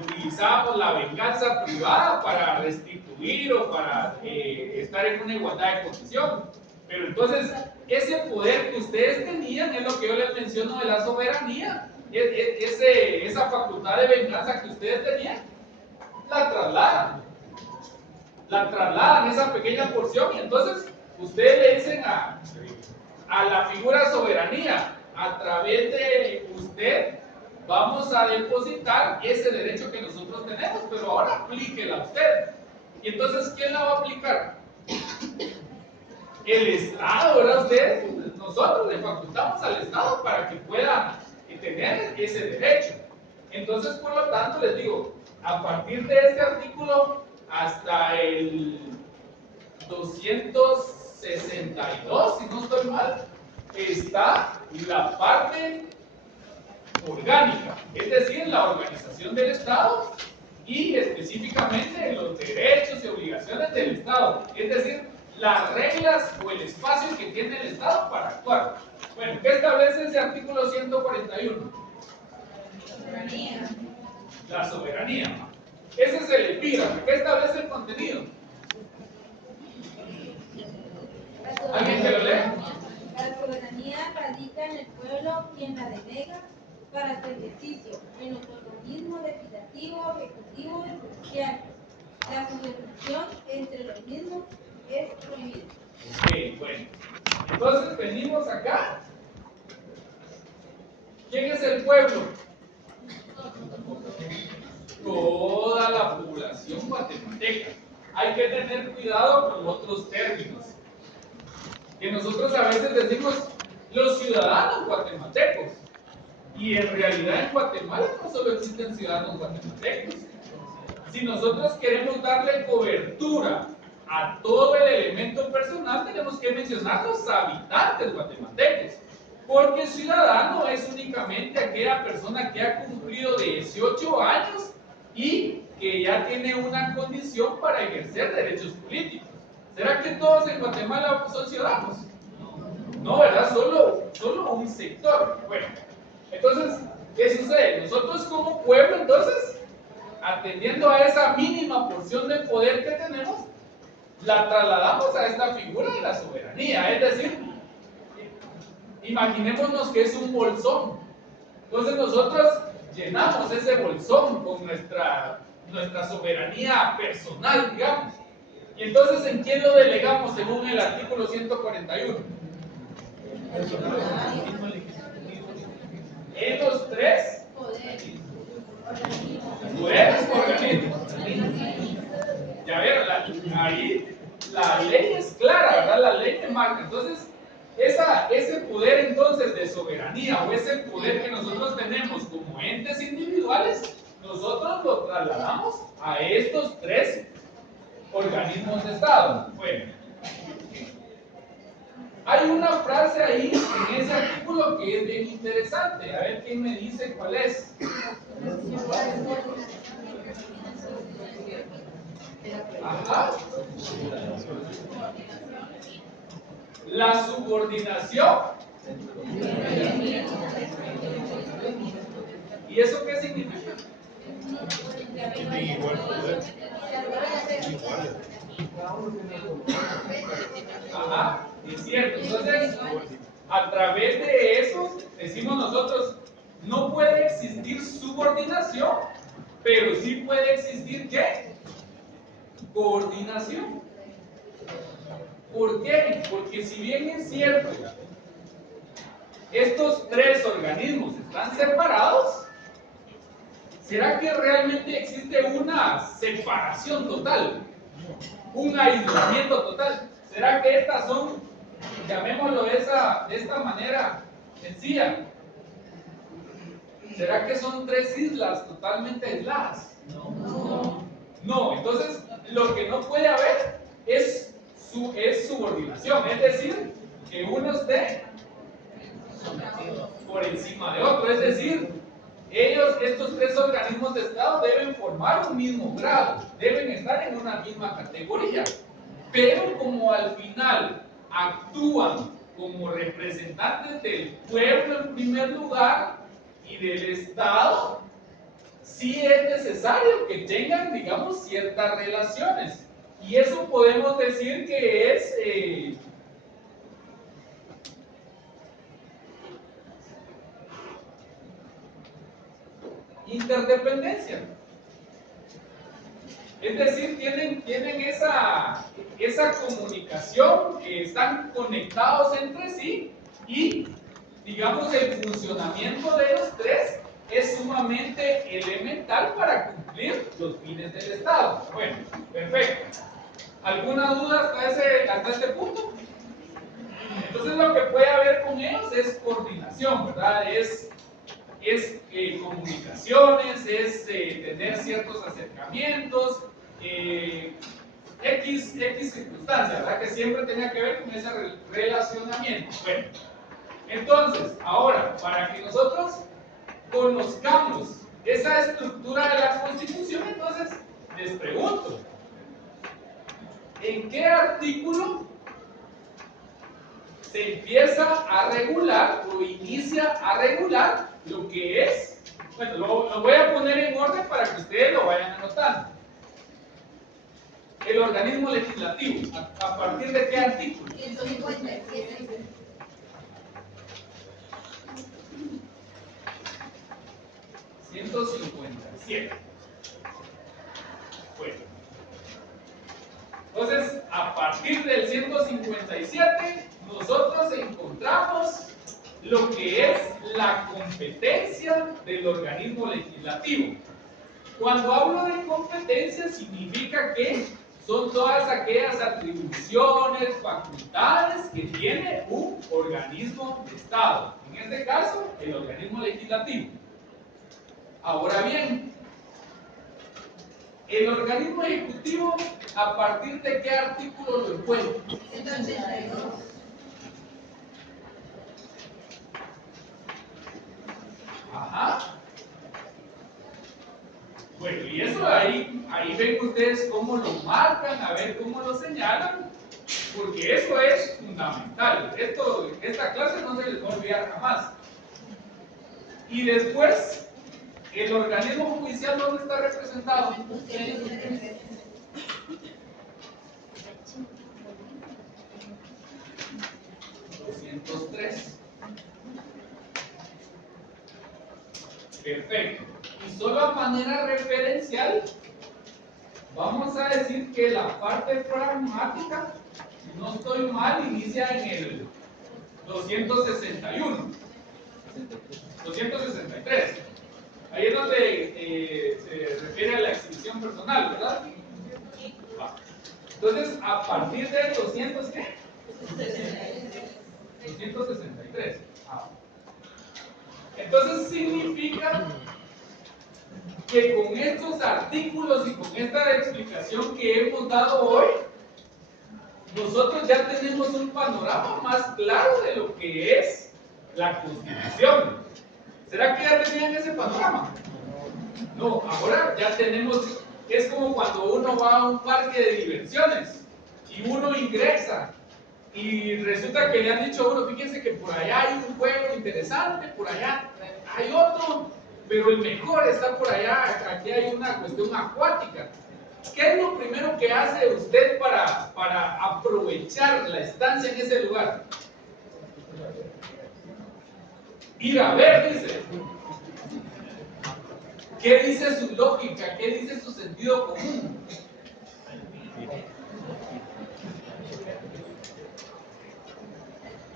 utilizábamos la venganza privada para restituir o para estar en una igualdad de condición. Pero entonces, ese poder que ustedes tenían es lo que yo les menciono de la soberanía. Esa facultad de venganza que ustedes tenían, la trasladan esa pequeña porción, y entonces ustedes le dicen a la figura soberanía: a través de usted vamos a depositar ese derecho que nosotros tenemos, pero ahora aplíquela usted. Y entonces, ¿quién la va a aplicar? El Estado, ¿verdad? Ustedes, nosotros le facultamos al Estado para que pueda tener ese derecho. Entonces, por lo tanto, les digo, a partir de este artículo hasta el 262, si no estoy mal, está la parte orgánica, es decir, la organización del Estado y específicamente los derechos y obligaciones del Estado, es decir, las reglas o el espacio que tiene el Estado para actuar. Bueno, ¿qué establece ese artículo 141? Soberanía. La soberanía. Ese es el epígrafe. ¿Qué establece el contenido? ¿Alguien que lo lea? La soberanía radica en el pueblo, quien la delega para su ejercicio en los organismos legislativo, ejecutivo y judicial. La subordinación entre los mismos es prohibida. Ok, bueno. Entonces venimos acá. ¿Quién es el pueblo? Toda la población guatemalteca. Hay que tener cuidado con otros términos. Que nosotros a veces decimos los ciudadanos guatemaltecos. Y en realidad en Guatemala no solo existen ciudadanos guatemaltecos. Si nosotros queremos darle cobertura a todo el elemento personal, tenemos que mencionar los habitantes guatemaltecos. Porque ciudadano es únicamente aquella persona que ha cumplido 18 años y que ya tiene una condición para ejercer derechos políticos. ¿Será que todos en Guatemala son ciudadanos? No, ¿verdad? Solo un sector. Bueno, entonces, ¿qué sucede? Nosotros como pueblo, entonces, atendiendo a esa mínima porción de poder que tenemos, la trasladamos a esta figura de la soberanía. Es decir, imaginémonos que es un bolsón. Entonces nosotros llenamos ese bolsón con nuestra soberanía personal, digamos. Y entonces, ¿en quién lo delegamos según el artículo 141? En los tres poderes organismos. Ya vieron, ahí la ley es clara, ¿verdad? La ley te marca. Entonces, ese poder entonces de soberanía o ese poder que nosotros tenemos como entes individuales, nosotros lo trasladamos a estos tres organismos de Estado. Bueno, hay una frase ahí en ese artículo que es bien interesante. A ver quién me dice cuál es. Ajá. La subordinación. ¿Y eso qué significa? Ajá, es cierto. Entonces, a través de eso, decimos nosotros, no puede existir subordinación, pero sí puede existir, ¿qué? Coordinación. ¿Por qué? Porque si bien es cierto, estos tres organismos están separados, ¿será que realmente existe una separación total? Un aislamiento total. ¿Será que estas son, llamémoslo de esta manera sencilla? ¿Será que son tres islas totalmente aisladas? No, entonces lo que no puede haber es subordinación, es decir, que uno esté por encima de otro, es decir, estos tres organismos de Estado deben formar un mismo grado, deben estar en una misma categoría, pero como al final actúan como representantes del pueblo en primer lugar y del Estado, sí es necesario que tengan, digamos, ciertas relaciones. Y eso podemos decir que es interdependencia. Es decir, tienen esa comunicación, están conectados entre sí y, digamos, el funcionamiento de los tres es sumamente elemental para cumplir los fines del Estado. Bueno, perfecto. ¿Alguna duda hasta este punto? Entonces lo que puede haber con ellos es coordinación, ¿verdad? Es comunicaciones, es tener ciertos acercamientos, X circunstancias, ¿verdad? Que siempre tenga que ver con ese relacionamiento. Bueno, entonces, ahora, para que nosotros conozcamos esa estructura de la Constitución, entonces les pregunto, ¿en qué artículo se empieza a regular o inicia a regular lo que es? Bueno, lo voy a poner en orden para que ustedes lo vayan anotando. El organismo legislativo, ¿a partir de qué artículo? 157. Bueno, entonces, a partir del 157, nosotros encontramos lo que es la competencia del organismo legislativo. Cuando hablo de competencia, significa que son todas aquellas atribuciones, facultades que tiene un organismo de Estado. En este caso, el organismo legislativo. Ahora bien, el organismo ejecutivo, ¿a partir de qué artículo lo encuentra? 182. Ajá. Bueno, y eso ahí ven ustedes cómo lo marcan, a ver cómo lo señalan, porque eso es fundamental. Esta clase no se les va a olvidar jamás. Y después, el organismo judicial, ¿dónde está representado? 203. Perfecto. Y solo a manera referencial, vamos a decir que la parte pragmática, si no estoy mal, inicia en el 261. 263. Ahí es donde se refiere a la exhibición personal, ¿verdad? Va. Entonces, a partir del 200, ¿qué? 263. Entonces significa que con estos artículos y con esta explicación que hemos dado hoy, nosotros ya tenemos un panorama más claro de lo que es la Constitución. ¿Será que ya tenían ese panorama? No, ahora ya tenemos, es como cuando uno va a un parque de diversiones y uno ingresa y resulta que le han dicho a uno, fíjense que por allá hay un juego interesante, por allá hay otro, pero el mejor está por allá, aquí hay una cuestión acuática. ¿Qué es lo primero que hace usted para aprovechar la estancia en ese lugar? Ir a ver, dice. ¿Qué dice su lógica? ¿Qué dice su sentido común?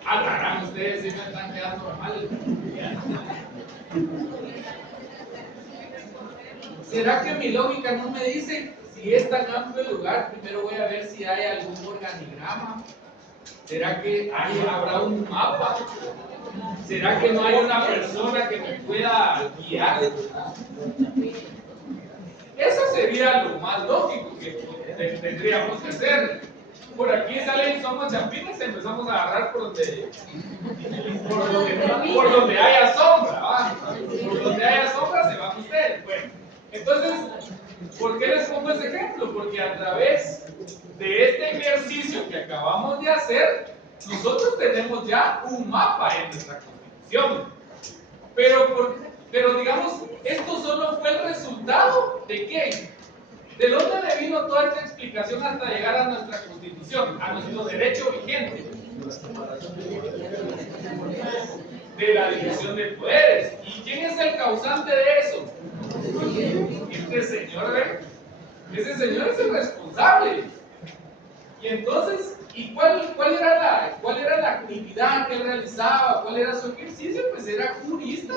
Agarran ustedes, si me están quedando mal. ¿Será que mi lógica no me dice si es tan amplio el lugar? Primero voy a ver si hay algún organigrama. ¿Será que habrá un mapa? ¿Será que no hay una persona que me pueda guiar? Eso sería lo más lógico que tendríamos que hacer. Por aquí salen, somos chapines, empezamos a agarrar por donde haya sombra, ¿va? Por donde haya sombra se van ustedes. Bueno, entonces, ¿por qué les pongo ese ejemplo? Porque a través de este ejercicio que acabamos de hacer, nosotros tenemos ya un mapa en nuestra Constitución. Pero digamos, esto solo fue el resultado de ¿qué? ¿De dónde le vino toda esta explicación hasta llegar a nuestra Constitución, a nuestro derecho vigente? De la división de poderes. ¿Y quién es el causante de eso? Este señor, ¿ve? Ese señor es el responsable. Y entonces, ¿cuál era la actividad que él realizaba? ¿Cuál era su ejercicio? Pues era jurista.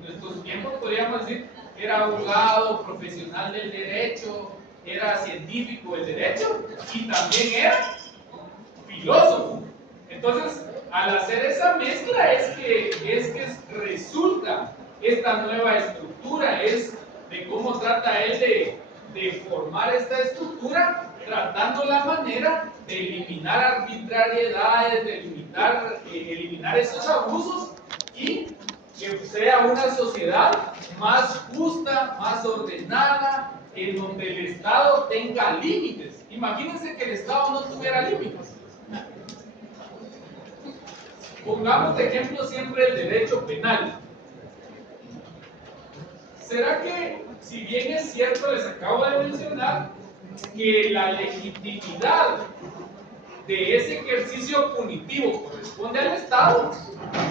En nuestros tiempos podríamos decir que era abogado, profesional del derecho, era científico del derecho y también era filósofo. Entonces, al hacer esa mezcla es que resulta esta nueva estructura, es de cómo trata él de formar esta estructura, tratando la manera de eliminar arbitrariedades, de eliminar esos abusos y que sea una sociedad más justa, más ordenada, en donde el Estado tenga límites. Imagínense que el Estado no tuviera límites. Pongamos de ejemplo siempre el derecho penal. ¿Será que, si bien es cierto, les acabo de mencionar, que la legitimidad de ese ejercicio punitivo corresponde al Estado?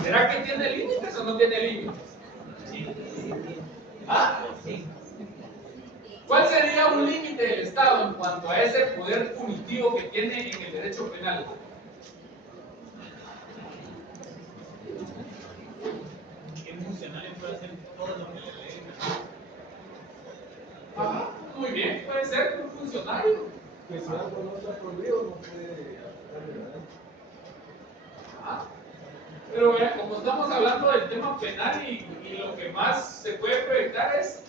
¿Será que tiene límites o no tiene límites? ¿Sí? ¿Ah? ¿Cuál sería un límite del Estado en cuanto a ese poder punitivo que tiene en el derecho penal? ¿Qué funcionario puede hacer todo lo que le leen? Ajá, muy bien, puede ser un funcionario. Que si algo no está prohibido, no puede aplicarle la ley. Ah, pero vean, como estamos hablando del tema penal y lo que más se puede proyectar es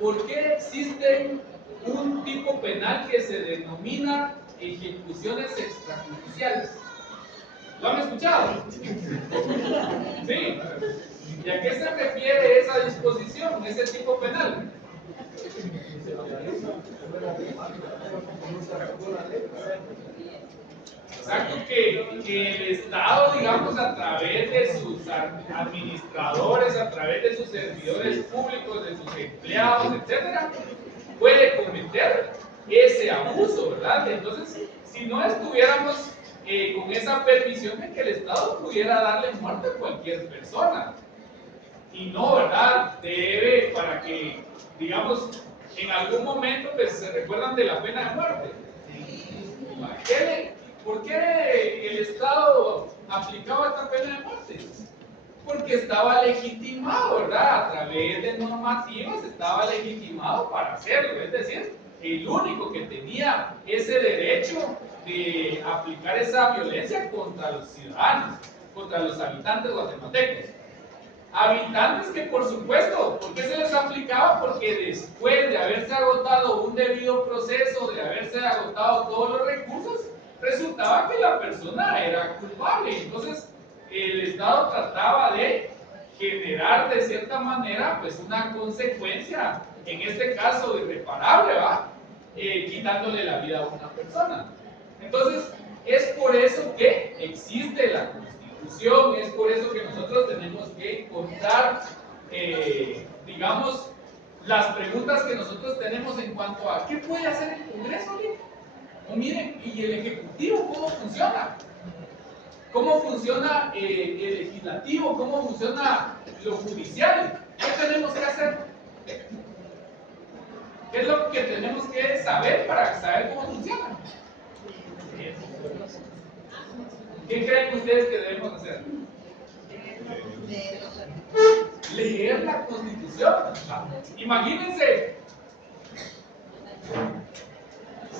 ¿por qué existe un tipo penal que se denomina ejecuciones extrajudiciales? ¿Lo han escuchado? Sí. ¿Y a qué se refiere esa disposición, ese tipo penal? Exacto, que el Estado, digamos, a través de sus administradores, a través de sus servidores públicos, de sus empleados, etcétera, puede cometer ese abuso, ¿verdad? Entonces, si no estuviéramos con esa permisión de que el Estado pudiera darle muerte a cualquier persona, y no, ¿verdad? Debe para que, digamos, en algún momento pues, se recuerdan de la pena de muerte. ¿Por qué el Estado aplicaba esta pena de muerte? Porque estaba legitimado, ¿verdad? A través de normativas estaba legitimado para hacerlo. Es decir, el único que tenía ese derecho de aplicar esa violencia contra los ciudadanos, contra los habitantes guatemaltecos. Habitantes que, por supuesto, ¿por qué se les aplicaba? Porque después de haberse agotado un debido proceso, de haberse agotado todos los recursos, resultaba que la persona era culpable. Entonces, el Estado trataba de generar de cierta manera pues una consecuencia, en este caso irreparable, ¿va? Quitándole la vida a una persona. Entonces, es por eso que existe la Constitución, es por eso que nosotros tenemos que encontrar, digamos, las preguntas que nosotros tenemos en cuanto a ¿qué puede hacer el Congreso? O miren, ¿y el Ejecutivo cómo funciona? ¿Cómo funciona el legislativo? ¿Cómo funciona lo judicial? ¿Qué tenemos que hacer? ¿Qué es lo que tenemos que saber para saber cómo funciona? ¿Qué creen ustedes que debemos hacer? Leer la Constitución. Imagínense,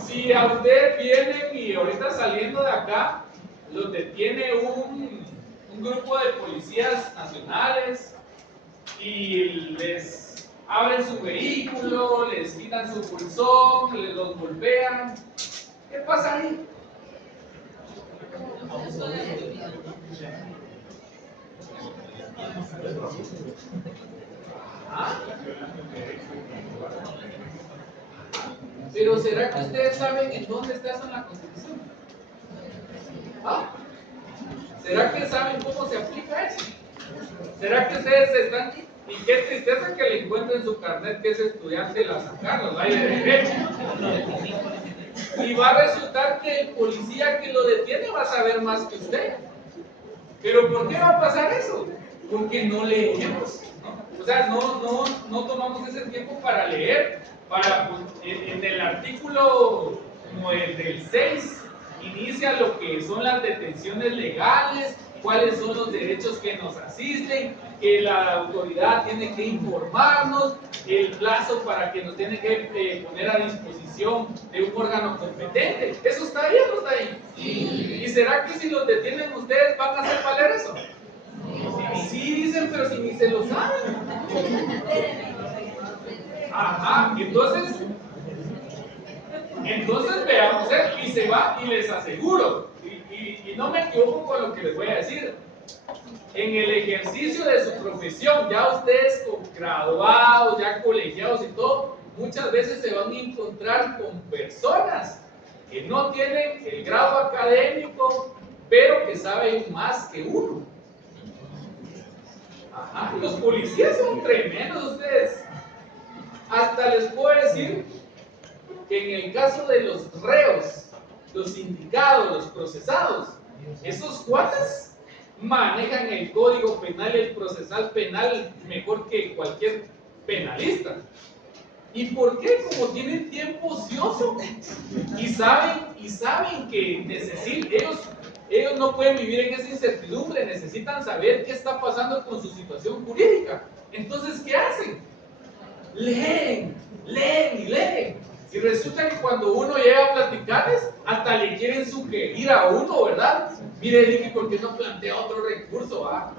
si a usted vienen y ahorita saliendo de acá, los detiene un grupo de policías nacionales y les abren su vehículo, les quitan su pulsón, les los golpean. ¿Qué pasa ahí? ¿Ah? Pero ¿será que ustedes saben en dónde está eso en la Constitución? ¿Ah? ¿Será que saben cómo se aplica eso? ¿Será que ustedes están... Y qué tristeza que le encuentren su carnet que es estudiante la sacaron, ¿no? De derecho. Y va a resultar que el policía que lo detiene va a saber más que usted. ¿Pero por qué va a pasar eso? Porque no leemos, ¿no? O sea, no tomamos ese tiempo para leer. En el artículo como el del 6 inicia lo que son las detenciones legales, cuáles son los derechos que nos asisten, que la autoridad tiene que informarnos, el plazo para que nos tiene que poner a disposición de un órgano competente. ¿Eso está ahí o no está ahí? Sí. ¿Y será que si los detienen ustedes van a hacer valer eso? Sí, dicen, pero si ni se lo saben. Ajá, entonces veamos, y se va, y les aseguro, y no me equivoco con lo que les voy a decir, en el ejercicio de su profesión, ya ustedes graduados, ya colegiados y todo, muchas veces se van a encontrar con personas que no tienen el grado académico, pero que saben más que uno. Ajá, los policías son tremendos ustedes. Hasta les puedo decir que en el caso de los reos, los indicados, los procesados, esos cuates manejan el código penal y el procesal penal mejor que cualquier penalista. ¿Y por qué? Como tienen tiempo ocioso y saben que ellos no pueden vivir en esa incertidumbre, necesitan saber qué está pasando con su situación jurídica. Entonces, ¿qué hacen? Leen y leen. Y resulta que cuando uno llega a platicarles, hasta le quieren sugerir a uno, ¿verdad? Mire, Ricky, ¿por qué no plantea otro recurso? ¿Ah?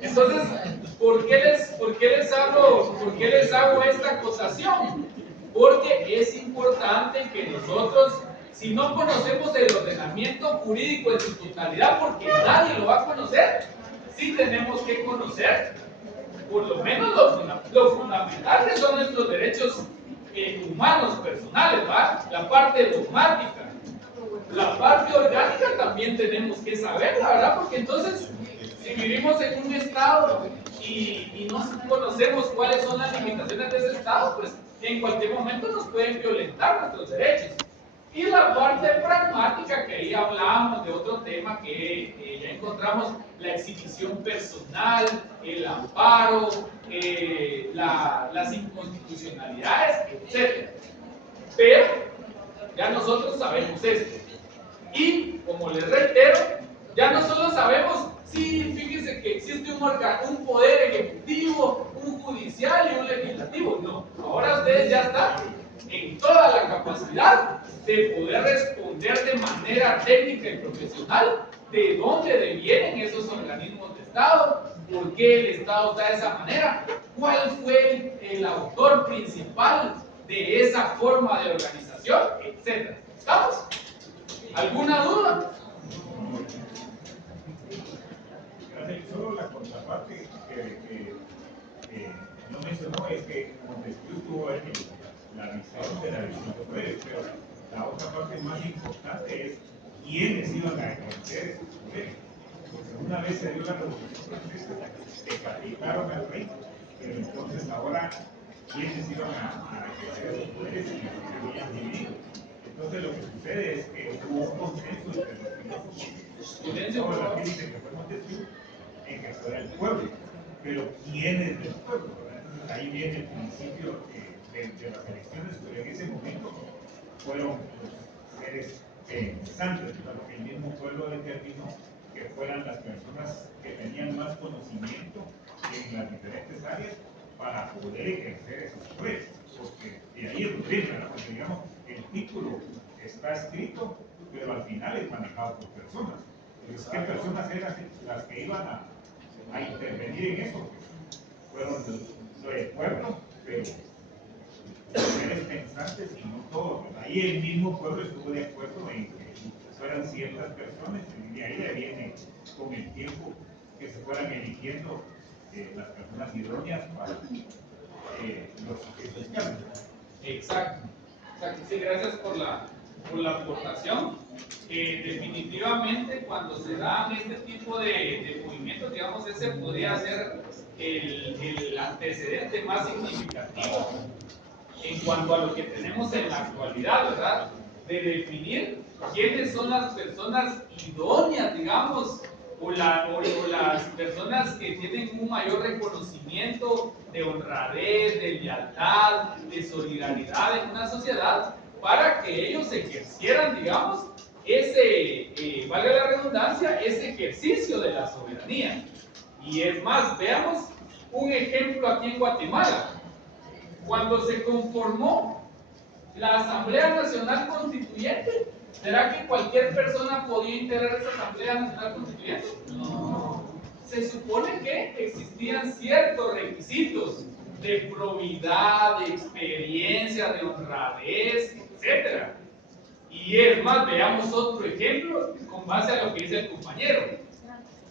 Entonces, ¿por qué les hago esta acotación? Porque es importante que nosotros, si no conocemos el ordenamiento jurídico en su totalidad, porque nadie lo va a conocer, sí tenemos que conocer por lo menos lo fundamental que son nuestros derechos humanos personales, ¿va? La parte dogmática. La parte orgánica también tenemos que saberla, ¿verdad? Porque entonces, si vivimos en un estado y no conocemos cuáles son las limitaciones de ese estado, pues en cualquier momento nos pueden violentar nuestros derechos. Y la parte pragmática, que ahí hablamos de otro tema que ya encontramos, la exhibición personal, el amparo, las inconstitucionalidades, etc. Pero ya nosotros sabemos esto. Y, como les reitero, ya no solo sabemos, sí, fíjense que existe un poder ejecutivo, un judicial y un legislativo. No, ahora ustedes ya están en toda la capacidad de poder responder de manera técnica y profesional de dónde devienen esos organismos de Estado, por qué el Estado está de esa manera, cuál fue el autor principal de esa forma de organización, etc. ¿Estamos? ¿Alguna duda? Solo la contraparte que no mencionó es que Montesquieu tuvo la visión de la división de poderes, pero la otra parte más importante es quiénes iban a ejercer esos poderes. Porque una vez se dio la revolución francesa, decapitaron al rey, pero entonces ahora quiénes iban a ejercer esos poderes y se habían dividido. Entonces lo que sucede es que hubo un consenso entre los filósofos, todos los que dicen que fue Montesquieu, en que fuera el pueblo, pero ¿quién es del pueblo? Entonces ahí viene el principio de las elecciones, pero en ese momento fueron los seres pensantes, lo que el mismo pueblo determinó que fueran las personas que tenían más conocimiento en las diferentes áreas para poder ejercer esos poderes, porque de ahí es lo que ¿verdad? Porque digamos, el título está escrito, pero al final es manejado por personas. Entonces, ¿qué personas eran las que iban a intervenir en eso? Fueron los del pueblo, pero seres pensantes y no todos. Ahí el mismo pueblo estuvo de acuerdo en que fueran ciertas personas, y de ahí viene con el tiempo que se fueran eligiendo las personas idóneas para los cargos. Exacto. Sí, gracias por la aportación. Definitivamente, cuando se dan este tipo de movimientos, digamos, ese podría ser el antecedente más significativo en cuanto a lo que tenemos en la actualidad, ¿verdad? De definir quiénes son las personas idóneas, digamos, o las personas que tienen un mayor reconocimiento de honradez, de lealtad, de solidaridad en una sociedad, para que ellos ejercieran, digamos, valga la redundancia, ese ejercicio de la soberanía. Y es más, veamos un ejemplo aquí en Guatemala. Cuando se conformó la Asamblea Nacional Constituyente, ¿será que cualquier persona podía integrar esa Asamblea Nacional Constituyente? No. Se supone que existían ciertos requisitos de probidad, de experiencia, de honradez, etc. Y es más, veamos otro ejemplo con base a lo que dice el compañero.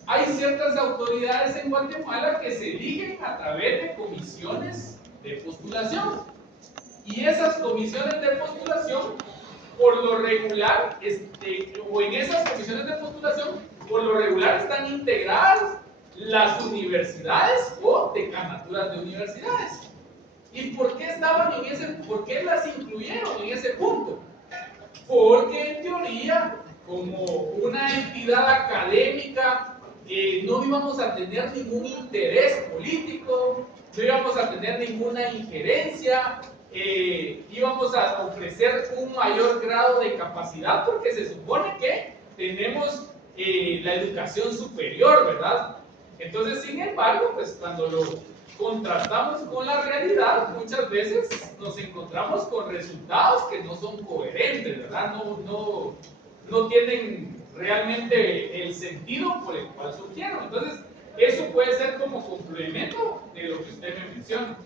Hay ciertas autoridades en Guatemala que se eligen a través de comisiones de postulación. Y esas comisiones de postulación, por lo regular, o en esas comisiones de postulación, por lo regular están integradas las universidades o decanaturas de universidades. ¿Y por qué por qué las incluyeron en ese punto? Porque en teoría, como una entidad académica, no íbamos a tener ningún interés político, no íbamos a tener ninguna injerencia, íbamos a ofrecer un mayor grado de capacidad porque se supone que tenemos la educación superior, ¿verdad? Entonces, sin embargo, pues cuando contrastamos con la realidad, muchas veces nos encontramos con resultados que no son coherentes, ¿verdad? No tienen realmente el sentido por el cual surgieron. Entonces, eso puede ser como complemento de lo que usted me menciona.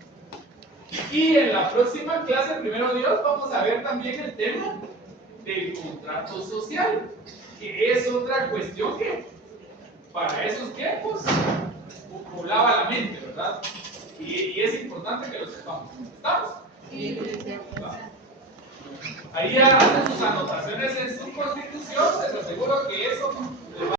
Y en la próxima clase, primero Dios, vamos a ver también el tema del contrato social, que es otra cuestión que para esos tiempos volaba la mente, ¿verdad? Y es importante que lo sepamos. ¿Estamos? Sí. Va. Ahí hacen sus anotaciones en su constitución, les aseguro que eso